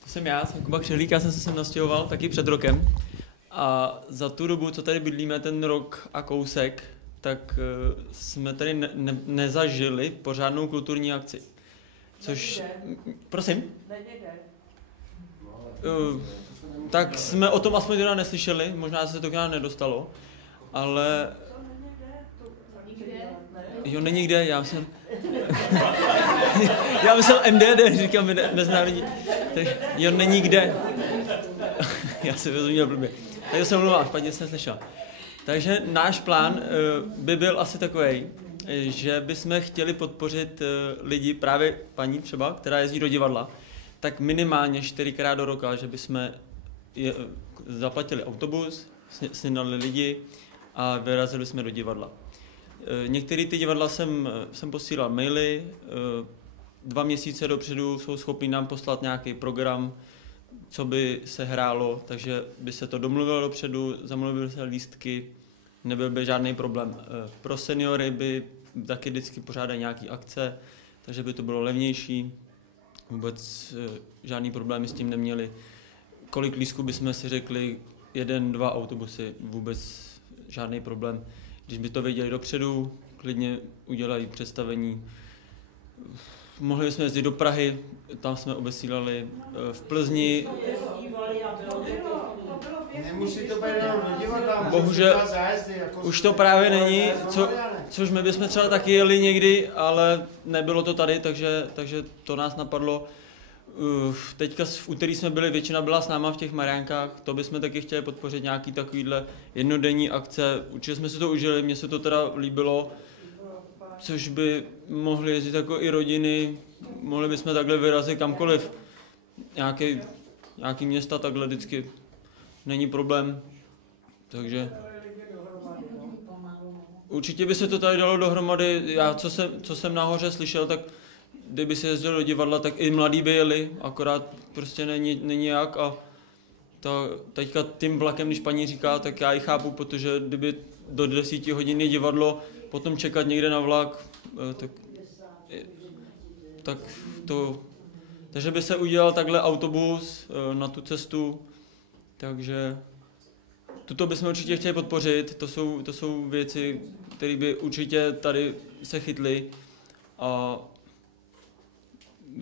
To jsem já, jsem Kuba Křehlík, já jsem se sem nastěhoval taky před rokem. A za tu dobu, co tady bydlíme, ten rok a kousek, tak jsme tady nezažili pořádnou kulturní akci. Což... Prosím? Tak jsme o tom aspoň teda neslyšeli, možná se to k nám nedostalo, ale... Jo, není kde, já jsem... Já myslel MDD, říkám mezinárodní. Jo, není kde. Já se rozuměl blbě. Takže se mluvám, špatně jsem slyšel. Takže náš plán by byl asi takovej, že bychom chtěli podpořit lidi, právě paní třeba, která jezdí do divadla, tak minimálně 4krát do roka, že bychom zaplatili autobus, snědali lidi a vyrazili jsme do divadla. Některé ty divadla jsem posílal maily, 2 měsíce dopředu jsou schopni nám poslat nějaký program, co by se hrálo, takže by se to domluvilo dopředu, zamluvily se lístky, nebyl by žádný problém. Pro seniory by taky vždycky pořádají nějaký akce, takže by to bylo levnější, vůbec žádný problémy s tím neměli. Kolik lístků bychom si řekli, 1, 2 autobusy, vůbec žádný problém. Když by to věděli dopředu, klidně udělají představení. Mohli jsme jezdit do Prahy, tam jsme obesílali v Plzni. Nemusí to být jenom do divadla, bohužel už to právě není, což my bychom třeba taky jeli někdy, ale nebylo to tady, takže to nás napadlo. Teďka v úterý jsme byli, většina byla s náma v těch Mariánkách, to bychom taky chtěli podpořit nějaký takovýhle jednodenní akce. Určitě jsme si to užili, mně se to teda líbilo, což by mohli jezdit jako i rodiny, mohli bychom takhle vyrazit kamkoliv. Nějaký města takhle vždycky není problém, takže určitě by se to tady dalo dohromady. Já, co jsem nahoře slyšel, tak kdyby se jezdil do divadla, tak i mladí by jeli, akorát prostě není jak a teďka tím vlakem, když paní říká, tak já ji chápu, protože kdyby do 10 hodin je divadlo, potom čekat někde na vlak, takže by se udělal takhle autobus na tu cestu, takže tuto bychom určitě chtěli podpořit, to jsou věci, které by určitě tady se chytly a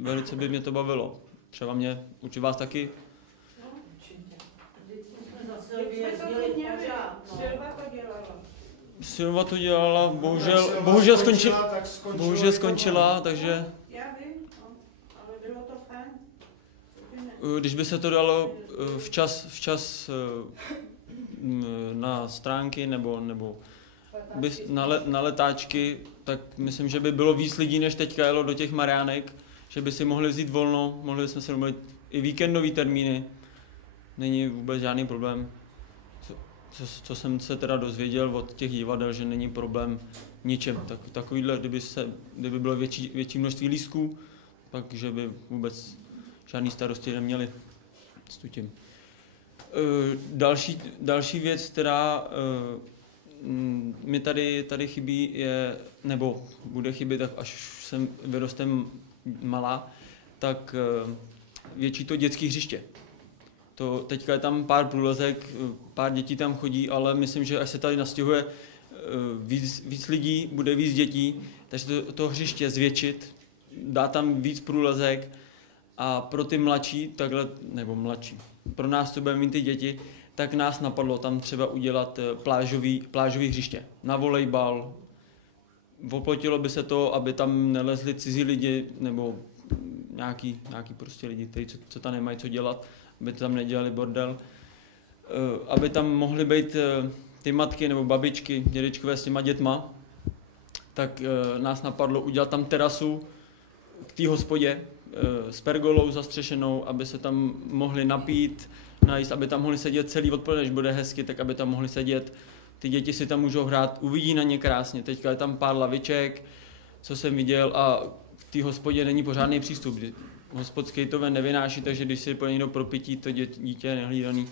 velice by mě to bavilo. Třeba mě, určitě vás taky. Silva to dělala, bohužel skončila, takže... Já vím, ale bylo to fajn. Když by se to dalo včas na stránky nebo na letáčky, tak myslím, že by bylo víc lidí, než teďka jelo do těch Mariánek, že by si mohli vzít volno, mohli jsme se domluvit i víkendový termíny, není vůbec žádný problém. Co jsem se teda dozvěděl od těch divadel, že není problém ničem. Takovýhle, kdyby bylo větší množství lístků, takže by vůbec žádný starosti neměli s tím. Další věc, která mi tady chybí, je, nebo bude chybět, tak až jsem vyrostem malá, tak větší to dětské hřiště. Teďka je tam pár průlezek, pár dětí tam chodí, ale myslím, že až se tady nastěhuje víc lidí, bude víc dětí, takže to hřiště zvětšit, dá tam víc průlezek a pro ty mladší, takhle, nebo mladší, pro nás, co budeme mít ty děti, tak nás napadlo tam třeba udělat plážový hřiště na volejbal. Oplotilo by se to, aby tam nelezli cizí lidi, nebo nějaký prostě lidi, kteří co tam nemají co dělat, aby tam nedělali bordel, aby tam mohly být ty matky nebo babičky, dědečkové s těma dětma, tak nás napadlo udělat tam terasu k té hospodě s pergolou zastřešenou, aby se tam mohli napít, najíst, aby tam mohli sedět celý odpoledne, když bude hezky, tak aby tam mohli sedět. Ty děti si tam můžou hrát, uvidí na ně krásně. Teďka je tam pár laviček, co jsem viděl, a k té hospodě není pořádný přístup. Hospodský to ven nevynáší, takže když si pojde někdo pro pití, to dítě je nehlídaný.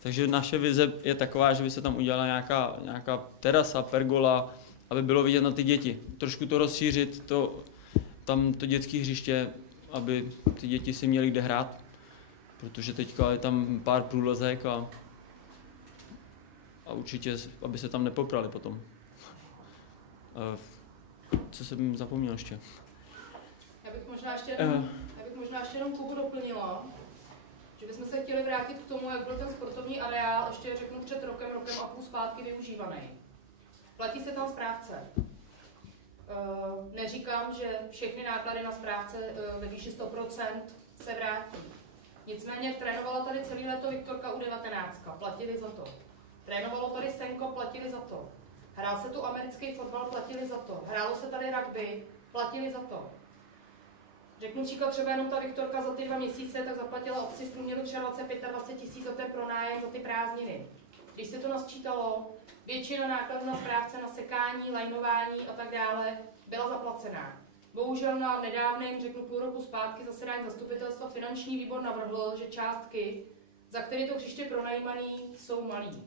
Takže naše vize je taková, že by se tam udělala nějaká terasa, pergola, aby bylo vidět na ty děti. Trošku to rozšířit, tam to dětské hřiště, aby ty děti si měly kde hrát, protože teďka je tam pár průlezek a určitě, aby se tam nepoprali potom. Co jsem zapomněl ještě? Já bych možná ještě jenom Kubu doplnila, že bychom se chtěli vrátit k tomu, jak byl ten sportovní areál, ještě řeknu před rokem a půl zpátky využívaný. Platí se tam správce. Neříkám, že všechny náklady na správce ve výši 100% se vrátí. Nicméně trénovala tady celý léto Viktorka U19, platili za to. Trénovalo tady Senko, platili za to. Hrál se tu americký fotbal, platili za to. Hrálo se tady rugby, platili za to. Řeknu příklad, třeba jenom ta Viktorka za ty 2 měsíce, tak zaplatila obci v průměru 23-25 tisíc za ten pronájem, za ty prázdniny. Když se to nasčítalo, většina nákladů na správce, na sekání, lajnování a tak dále byla zaplacená. Bohužel na nedávném, řeknu půl roku zpátky, zasedání zastupitelstva finanční výbor navrhl, že částky, za které to hřiště pronajímaný, jsou malý.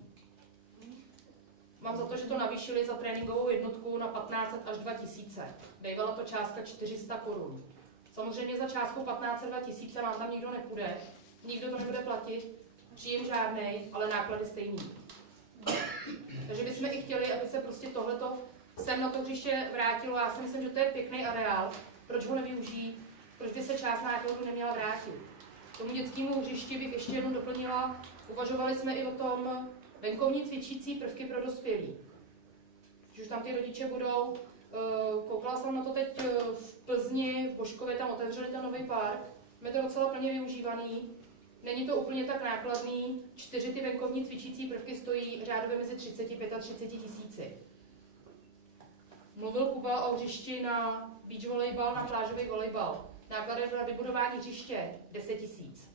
Mám za to, že to navýšili za tréninkovou jednotku na 1500 až 2000. Bývala to částka 400 korun. Samozřejmě za částku 1500 2000 vám tam nikdo nepůjde, nikdo to nebude platit, příjem žádnej, ale náklady stejný. Takže bychom i chtěli, aby se prostě tohleto sem na to hřiště vrátilo. Já si myslím, že to je pěkný areál. Proč ho nevyužít? Proč by se část nákladů neměla vrátit? K tomu dětskému hřišti bych ještě jednou doplnila. Uvažovali jsme i o tom venkovní cvičící prvky pro dospělí. Když už tam ty rodiče budou. Koukala jsem na to teď v Plzni, v Božkově, tam otevřeli ten nový park. Je to docela plně využívaný. Není to úplně tak nákladný. 4 ty venkovní cvičící prvky stojí řádově mezi 35 a 30 tisíci. Mluvil Kuba o hřišti na beach volejbal, na plážový volejbal. Náklady na vybudování hřiště 10 tisíc.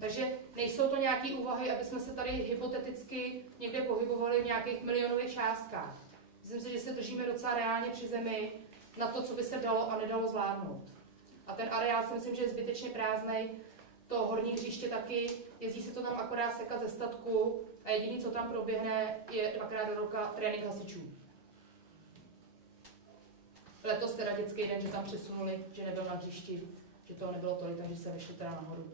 Takže nejsou to nějaké úvahy, aby jsme se tady hypoteticky někde pohybovali v nějakých milionových částkách. Myslím si, že se držíme docela reálně při zemi na to, co by se dalo a nedalo zvládnout. A ten areál si myslím, že je zbytečně prázdnej. To horní hřiště taky, jezdí se to tam akorát sekat ze statku a jediný, co tam proběhne, je 2krát do roka trénink hasičů. Letos teda dětský den, že tam přesunuli, že nebyl na hřišti, že toho nebylo tolik, takže se vešli teda nahoru.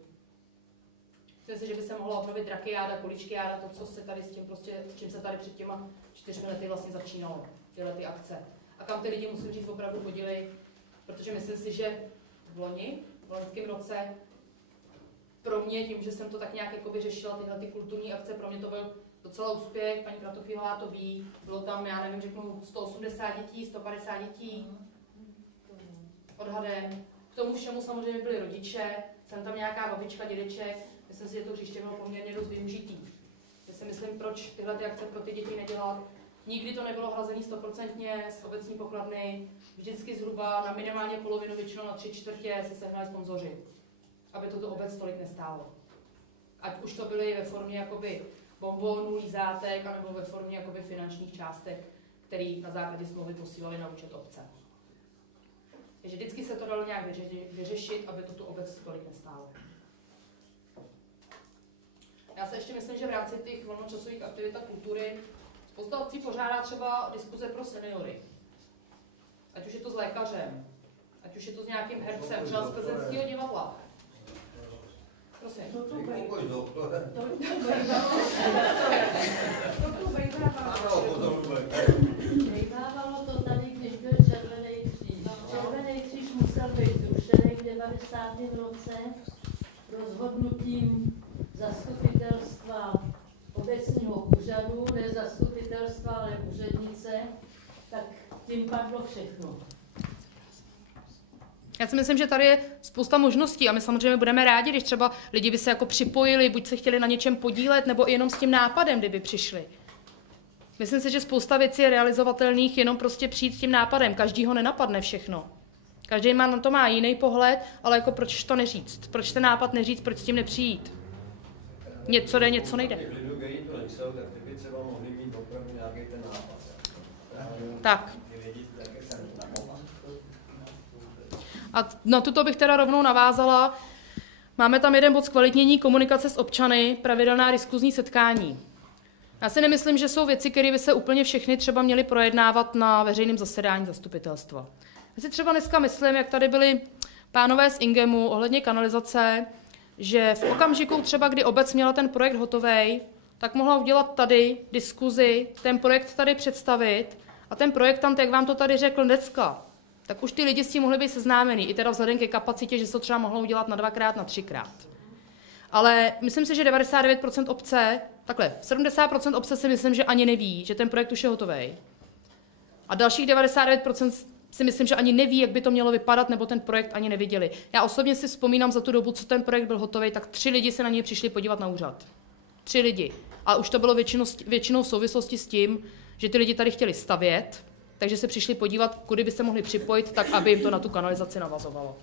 Myslím si, že by se mohla obnovit drakiáda, kuličkiáda, to, co se tady s tím prostě, s čím se tady před těma 4 lety vlastně začínalo, tyhle ty akce. A kam ty lidi, musím říct, opravdu chodili, protože myslím si, že v loňském roce, pro mě, tím, že jsem to tak nějak jakoby řešila, tyhle ty kulturní akce, pro mě to byl docela úspěch, paní Kratochvílová to ví, bylo tam, já nevím, řeknu 180 dětí, 150 dětí, odhadem. K tomu všemu samozřejmě byli rodiče, jsem tam nějaká babička, dědeček, myslím si, že to hřiště bylo poměrně dost využitý. Já si myslím, proč tyhle ty akce pro ty děti nedělat. Nikdy to nebylo hrazený 100% z obecní pokladny, vždycky zhruba na minimálně polovinu, většinou na 3/4 se sehnali sponzoři, aby to obec tolik nestálo. Ať už to byly ve formě jakoby bonbonů, lízátek, anebo ve formě jakoby finančních částek, které na základě smlouvy posílali na účet obce. Takže vždycky se to dalo nějak vyřešit, aby to tu obec tolik nestálo. Já se ještě myslím, že v rámci těch volnočasových aktivit a kultury spousta obcí pořádá třeba diskuze pro seniory. Ať už je to s lékařem, ať už je to s nějakým hercem, třeba z Plzeňského divadla. Prosím. Bývávalo to tady, když byl Červený kříž. Červený kříž musel být zrušený v 90. roce rozhodnutím zastupitelstva obecního úřadu, ne zastupitelstva, ale úřednice, tak tím padlo všechno. Já si myslím, že tady je spousta možností a my samozřejmě budeme rádi, když třeba lidi by se jako připojili, buď se chtěli na něčem podílet, nebo i jenom s tím nápadem, kdyby přišli. Myslím si, že spousta věcí je realizovatelných, jenom prostě přijít s tím nápadem. Každý ho nenapadne všechno. Každý na to má jiný pohled, ale jako proč to neříct? Proč ten nápad neříct, proč s tím nepřijít? Něco jde, něco nejde. Tak. A na tuto bych teda rovnou navázala. Máme tam jeden bod zkvalitnění komunikace s občany, pravidelná diskuzní setkání. Já si nemyslím, že jsou věci, které by se úplně všechny třeba měly projednávat na veřejném zasedání zastupitelstva. Já si třeba dneska myslím, jak tady byli pánové z Ingemu ohledně kanalizace, že v okamžiku třeba, kdy obec měla ten projekt hotovej, tak mohla udělat tady diskuzi, ten projekt tady představit a ten projektant, jak vám to tady řekl dneska, tak už ty lidi s tím mohli být seznámení, i teda vzhledem ke kapacitě, že se to třeba mohlo udělat na 2x, na 3x. Ale myslím si, že 99% obce, takhle, 70% obce si myslím, že ani neví, že ten projekt už je hotovej. A dalších 99% si myslím, že ani neví, jak by to mělo vypadat, nebo ten projekt ani neviděli. Já osobně si vzpomínám za tu dobu, co ten projekt byl hotový, tak 3 lidi se na něj přišli podívat na úřad. 3 lidi. A už to bylo většinou v souvislosti s tím, že ty lidi tady chtěli stavět, takže se přišli podívat, kudy by se mohli připojit, tak aby jim to na tu kanalizaci navazovalo.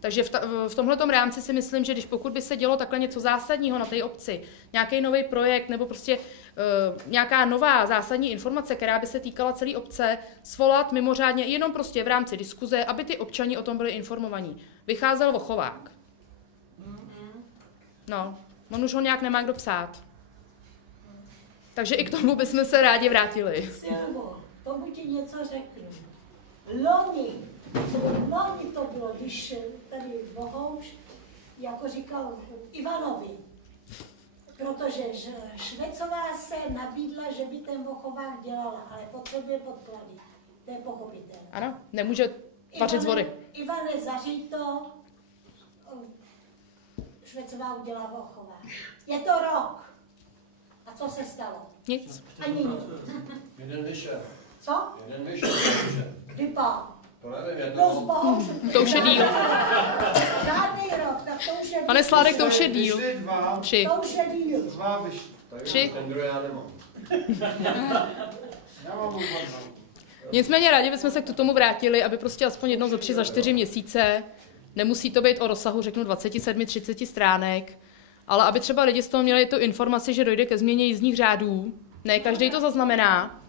Takže v tomhletom rámci si myslím, že pokud by se dělo takhle něco zásadního na té obci, nějaký nový projekt nebo prostě nějaká nová zásadní informace, která by se týkala celé obce, svolat mimořádně jenom prostě v rámci diskuze, aby ty občani o tom byli informovaní. Vycházel Vochovák. No, on už ho nějak nemá kdo psát. Takže i k tomu bychom se rádi vrátili. Silvo, tomu ti něco řeknu. Loni to bylo, když tady Bohouš, jako říkal Ivanovi, protože Švecová se nabídla, že by ten Vochovák dělala, ale potřebuje podklady. To je pochopitelné. Ano, nemůže vařit z vody. Ivane, zaříď to, Švecová udělá Vochovák. Je to rok. A co se stalo? Nic. Ani nic. Jeden vyšel. Co? Jeden vyšel. Kdy pán? To nevím, To už je díl. Žádný rok, tak to už je díl. Pane Sládek, to už je díl. 3. To už je díl. 2 vyšly. 3. Ten druhý já nemám. Nicméně rádi bychom se k tomu vrátili, aby prostě aspoň jednou za 3, za 4 měsíce, nemusí to být o rozsahu, řeknu 27-30 stránek, ale aby třeba lidi z toho měli tu informaci, že dojde ke změně jízdních řádů. Ne, každý to zaznamená.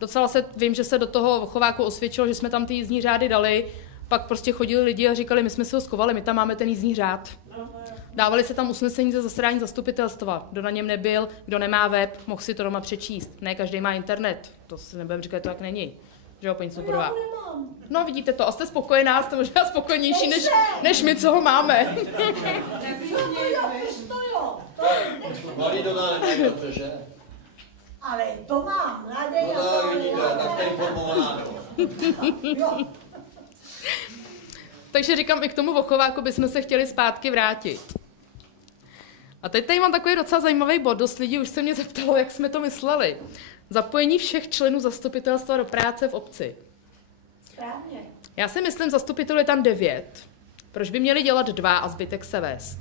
Docela vím, že se do toho Vochováku osvědčilo, že jsme tam ty jízdní řády dali, pak prostě chodili lidi a říkali, my jsme si ho skovali, my tam máme ten jízdní řád. Dávali se tam usnesení ze zasedání zastupitelstva. Kdo na něm nebyl, kdo nemá web, mohl si to doma přečíst. Ne, každý má internet. To si nebudeme říkat, to tak není. Že jo, paní Soborová? No vidíte to, a jste spokojená, jste možná spokojenější než my, co ho máme. Mladý to dá neměl, protože... Ale to má, mladý a to vidíte, tak to je informovaná. Takže říkám, i k tomu Vochováku bychom se chtěli zpátky vrátit. A teď tady mám takový docela zajímavý bod. Dost lidí už se mě zeptalo, jak jsme to mysleli. Zapojení všech členů zastupitelstva do práce v obci. Správně. Já si myslím, zastupitelů je tam 9. Proč by měli dělat 2 a zbytek se vést?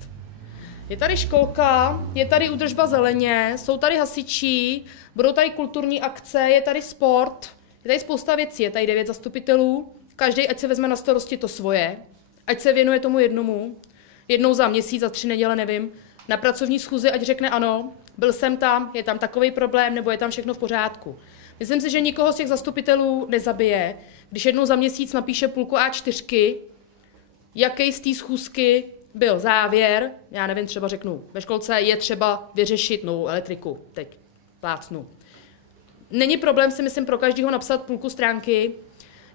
Je tady školka, je tady údržba zeleně, jsou tady hasiči, budou tady kulturní akce, je tady sport, je tady spousta věcí, je tady 9 zastupitelů, každý ať se vezme na starosti to svoje, ať se věnuje tomu jednomu, jednou za měsíc, za 3 neděle, nevím, na pracovní schůzi, ať řekne ano, byl jsem tam, je tam takový problém, nebo je tam všechno v pořádku. Myslím si, že nikoho z těch zastupitelů nezabije, když jednou za měsíc napíše půlku A4, jaký z té schůzky byl závěr, já nevím, třeba řeknu, ve školce je třeba vyřešit novou elektriku, teď plácnu. Není problém si myslím pro každého napsat půlku stránky,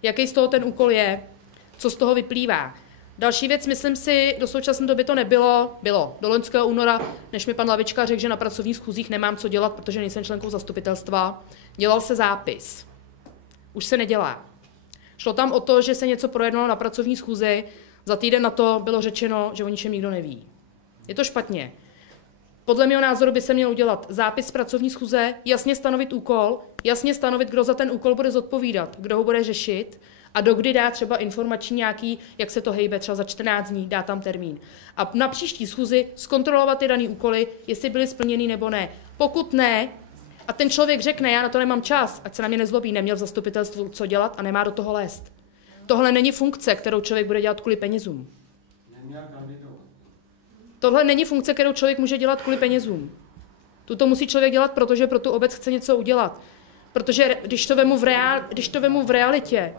jaký z toho ten úkol je, co z toho vyplývá. Další věc, myslím si, do současné doby to bylo do loňského února, než mi pan Lavička řekl, že na pracovních schůzích nemám co dělat, protože nejsem členkou zastupitelstva, dělal se zápis. Už se nedělá. Šlo tam o to, že se něco projednalo na pracovní schůzi, za týden na to bylo řečeno, že o ničem nikdo neví. Je to špatně. Podle mého názoru by se měl udělat zápis z pracovní schůze, jasně stanovit úkol, jasně stanovit, kdo za ten úkol bude zodpovídat, kdo ho bude řešit a dokdy dá třeba informační nějaký, jak se to hejbe, třeba za 14 dní, dá tam termín. A na příští schůzi zkontrolovat ty daný úkoly, jestli byly splněny nebo ne. Pokud ne, a ten člověk řekne, já na to nemám čas, ať se na mě nezlobí, neměl v zastupitelstvu co dělat a nemá do toho lézt. Tohle není funkce, kterou člověk bude dělat kvůli penězům. Tohle není funkce, kterou člověk může dělat kvůli penězům. Tuto musí člověk dělat, protože pro tu obec chce něco udělat. Protože když to vemu v realitě,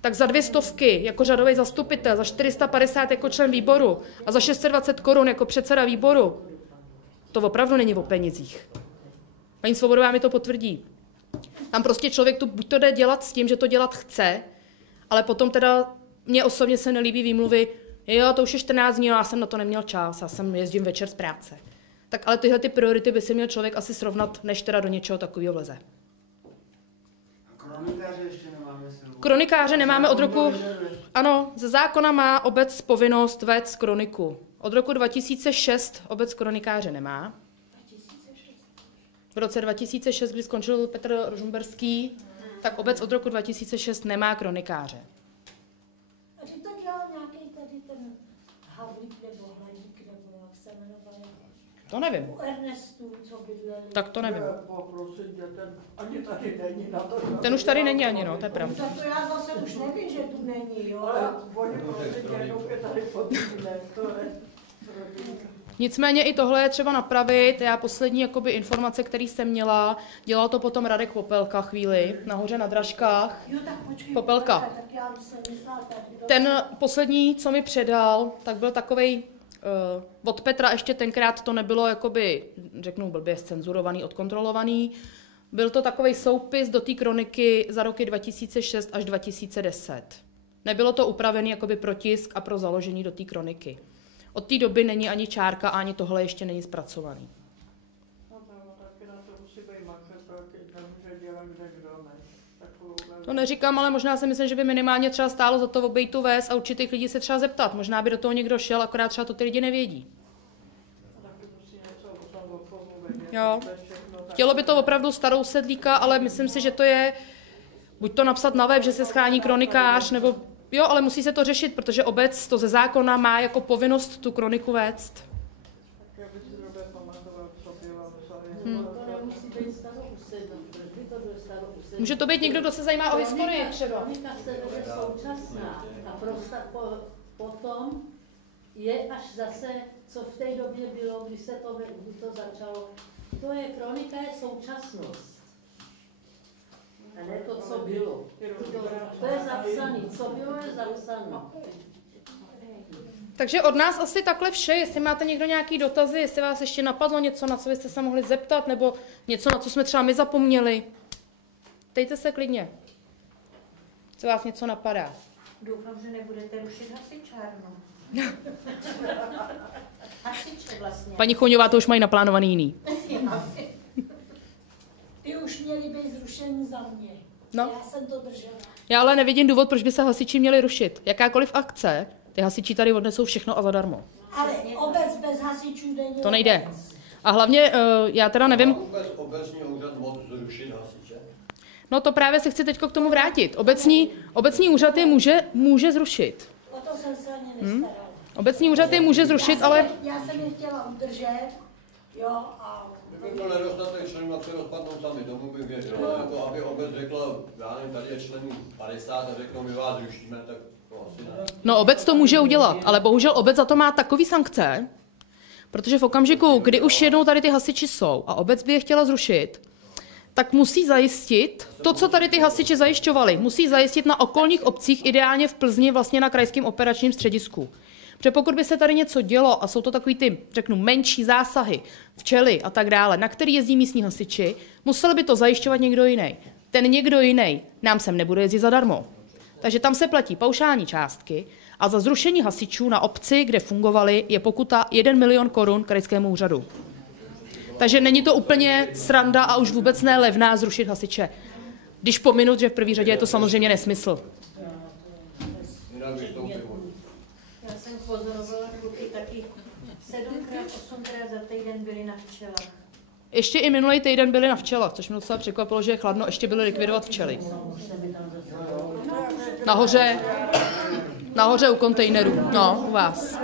tak za 200 jako řadový zastupitel, za 450 jako člen výboru a za 620 korun jako předseda výboru, to opravdu není o penězích. Paní Svobodová mi to potvrdí. Tam prostě člověk to buď to jde dělat s tím, že to dělat chce, ale potom teda mně osobně se nelíbí výmluvy, jo, to už je 14 dní, já jsem na to neměl čas, já jsem jezdím večer z práce. Tak ale tyhle ty priority by si měl člověk asi srovnat, než teda do něčeho takového vleze. Kronikáře ještě nemáme. Kronikáře nemáme od roku... Ano, ze zákona má obec povinnost vést kroniku. Od roku 2006 obec kronikáře nemá. V roce 2006, kdy skončil Petr Rožmberský, tak obec od roku 2006 nemá kronikáře. A ty to dělal nějaký tady ten Havlík nebo Hladík, nebo jak se jmenoval? To nevím. U Ernestů, co bydleli. Tak to nevím. Prosím tě, ten ani tady není na to. Ten už tady není ani, no, to je pravda. Tak to já zase už nevím, že tu není, jo. Ale oni prosím tě, jenom je tady podílné, to je. Nicméně i tohle je třeba napravit. Já poslední jakoby informace, které jsem měla, dělal to potom Radek Popelka chvíli, nahoře na Dražkách. Jo, tak počkej, Popelka. Tak já jsem myslela tady. Ten poslední, co mi předal, tak byl takovej od Petra, ještě tenkrát to nebylo jakoby, řeknu blbě, zcenzurovaný, odkontrolovaný. Byl to takovej soupis do té kroniky za roky 2006 až 2010. Nebylo to upravený jakoby pro tisk a pro založení do té kroniky. Od té doby není ani čárka a ani tohle ještě není zpracovaný. No taky na to musí být makr, protože nemůže dělat kde kdo, ne? To neříkám, ale možná si myslím, že by minimálně třeba stálo za to obejít tu ves a určitých lidí se třeba zeptat. Možná by do toho někdo šel, akorát třeba to ty lidi nevědí. Jo. Chtělo by to opravdu starou sedlíka, ale myslím si, že to je buď to napsat na web, že se schání kronikář, nebo jo, ale musí se to řešit, protože obec to ze zákona má jako povinnost tu kroniku vést. Může to být někdo, kdo se zajímá o historii třeba. Kronika se vede současná a potom je až zase, co v té době bylo, kdy to začalo. To je kronika je současnost. A ne to, co bylo. To je zapsané. Co bylo, je zapsané. Takže od nás asi takhle vše. Jestli máte někdo nějaký dotazy, jestli vás ještě napadlo něco, na co byste se mohli zeptat, nebo něco, na co jsme třeba my zapomněli. Ptejte se klidně. Co vás něco napadá? Doufám, že nebudete rušit hasičárnu. Hasiče vlastně. Paní Choňová to už mají naplánovaný jiný. Ty už měly být zrušený za mě. No. Já jsem to držela. Já ale nevidím důvod, proč by se hasiči měli rušit. Jakákoliv akce, ty hasiči tady odnesou všechno a zadarmo. Ale obec bez hasičů není. To nejde. A hlavně, já teda nevím... Obecní úřad moc zrušit hasiče? No to právě se chci teď k tomu vrátit. Obecní úřad je může zrušit. O to jsem se ani nestarala. Obecní úřad je může zrušit, ale... Já jsem je chtěla udržet, jo, a... Kdyby byl nedostatek členů, tak se rozpadnou sami, tomu bych věřil. No. Jako aby obec řekla, já nevím, tady je členů 50 a řeknou, my vás zrušíme, tak to asi ne. No obec to může udělat, ale bohužel obec za to má takový sankce, protože v okamžiku, kdy už jednou tady ty hasiči jsou a obec by je chtěla zrušit, tak musí zajistit to, co tady ty hasiči zajišťovali. Musí zajistit na okolních obcích, ideálně v Plzni, vlastně na krajském operačním středisku. Protože pokud by se tady něco dělo, a jsou to takový ty, řeknu, menší zásahy, včely a tak dále, na který jezdí místní hasiči, musel by to zajišťovat někdo jiný. Ten někdo jiný nám sem nebude jezdit zadarmo. Takže tam se platí paušální částky a za zrušení hasičů na obci, kde fungovali, je pokuta 1 milion korun krajskému úřadu. Takže není to úplně sranda a už vůbec ne levná zrušit hasiče. Když pominu, že v první řadě je to samozřejmě nesmysl. Já jsem pozorovala kluky taky 7krát, 8krát za týden byli na včelách. Ještě i minulý týden byli na včelách, což mě docela překvapilo, že je chladno, ještě byli likvidovat včely. Nahoře u kontejnerů, no, u vás.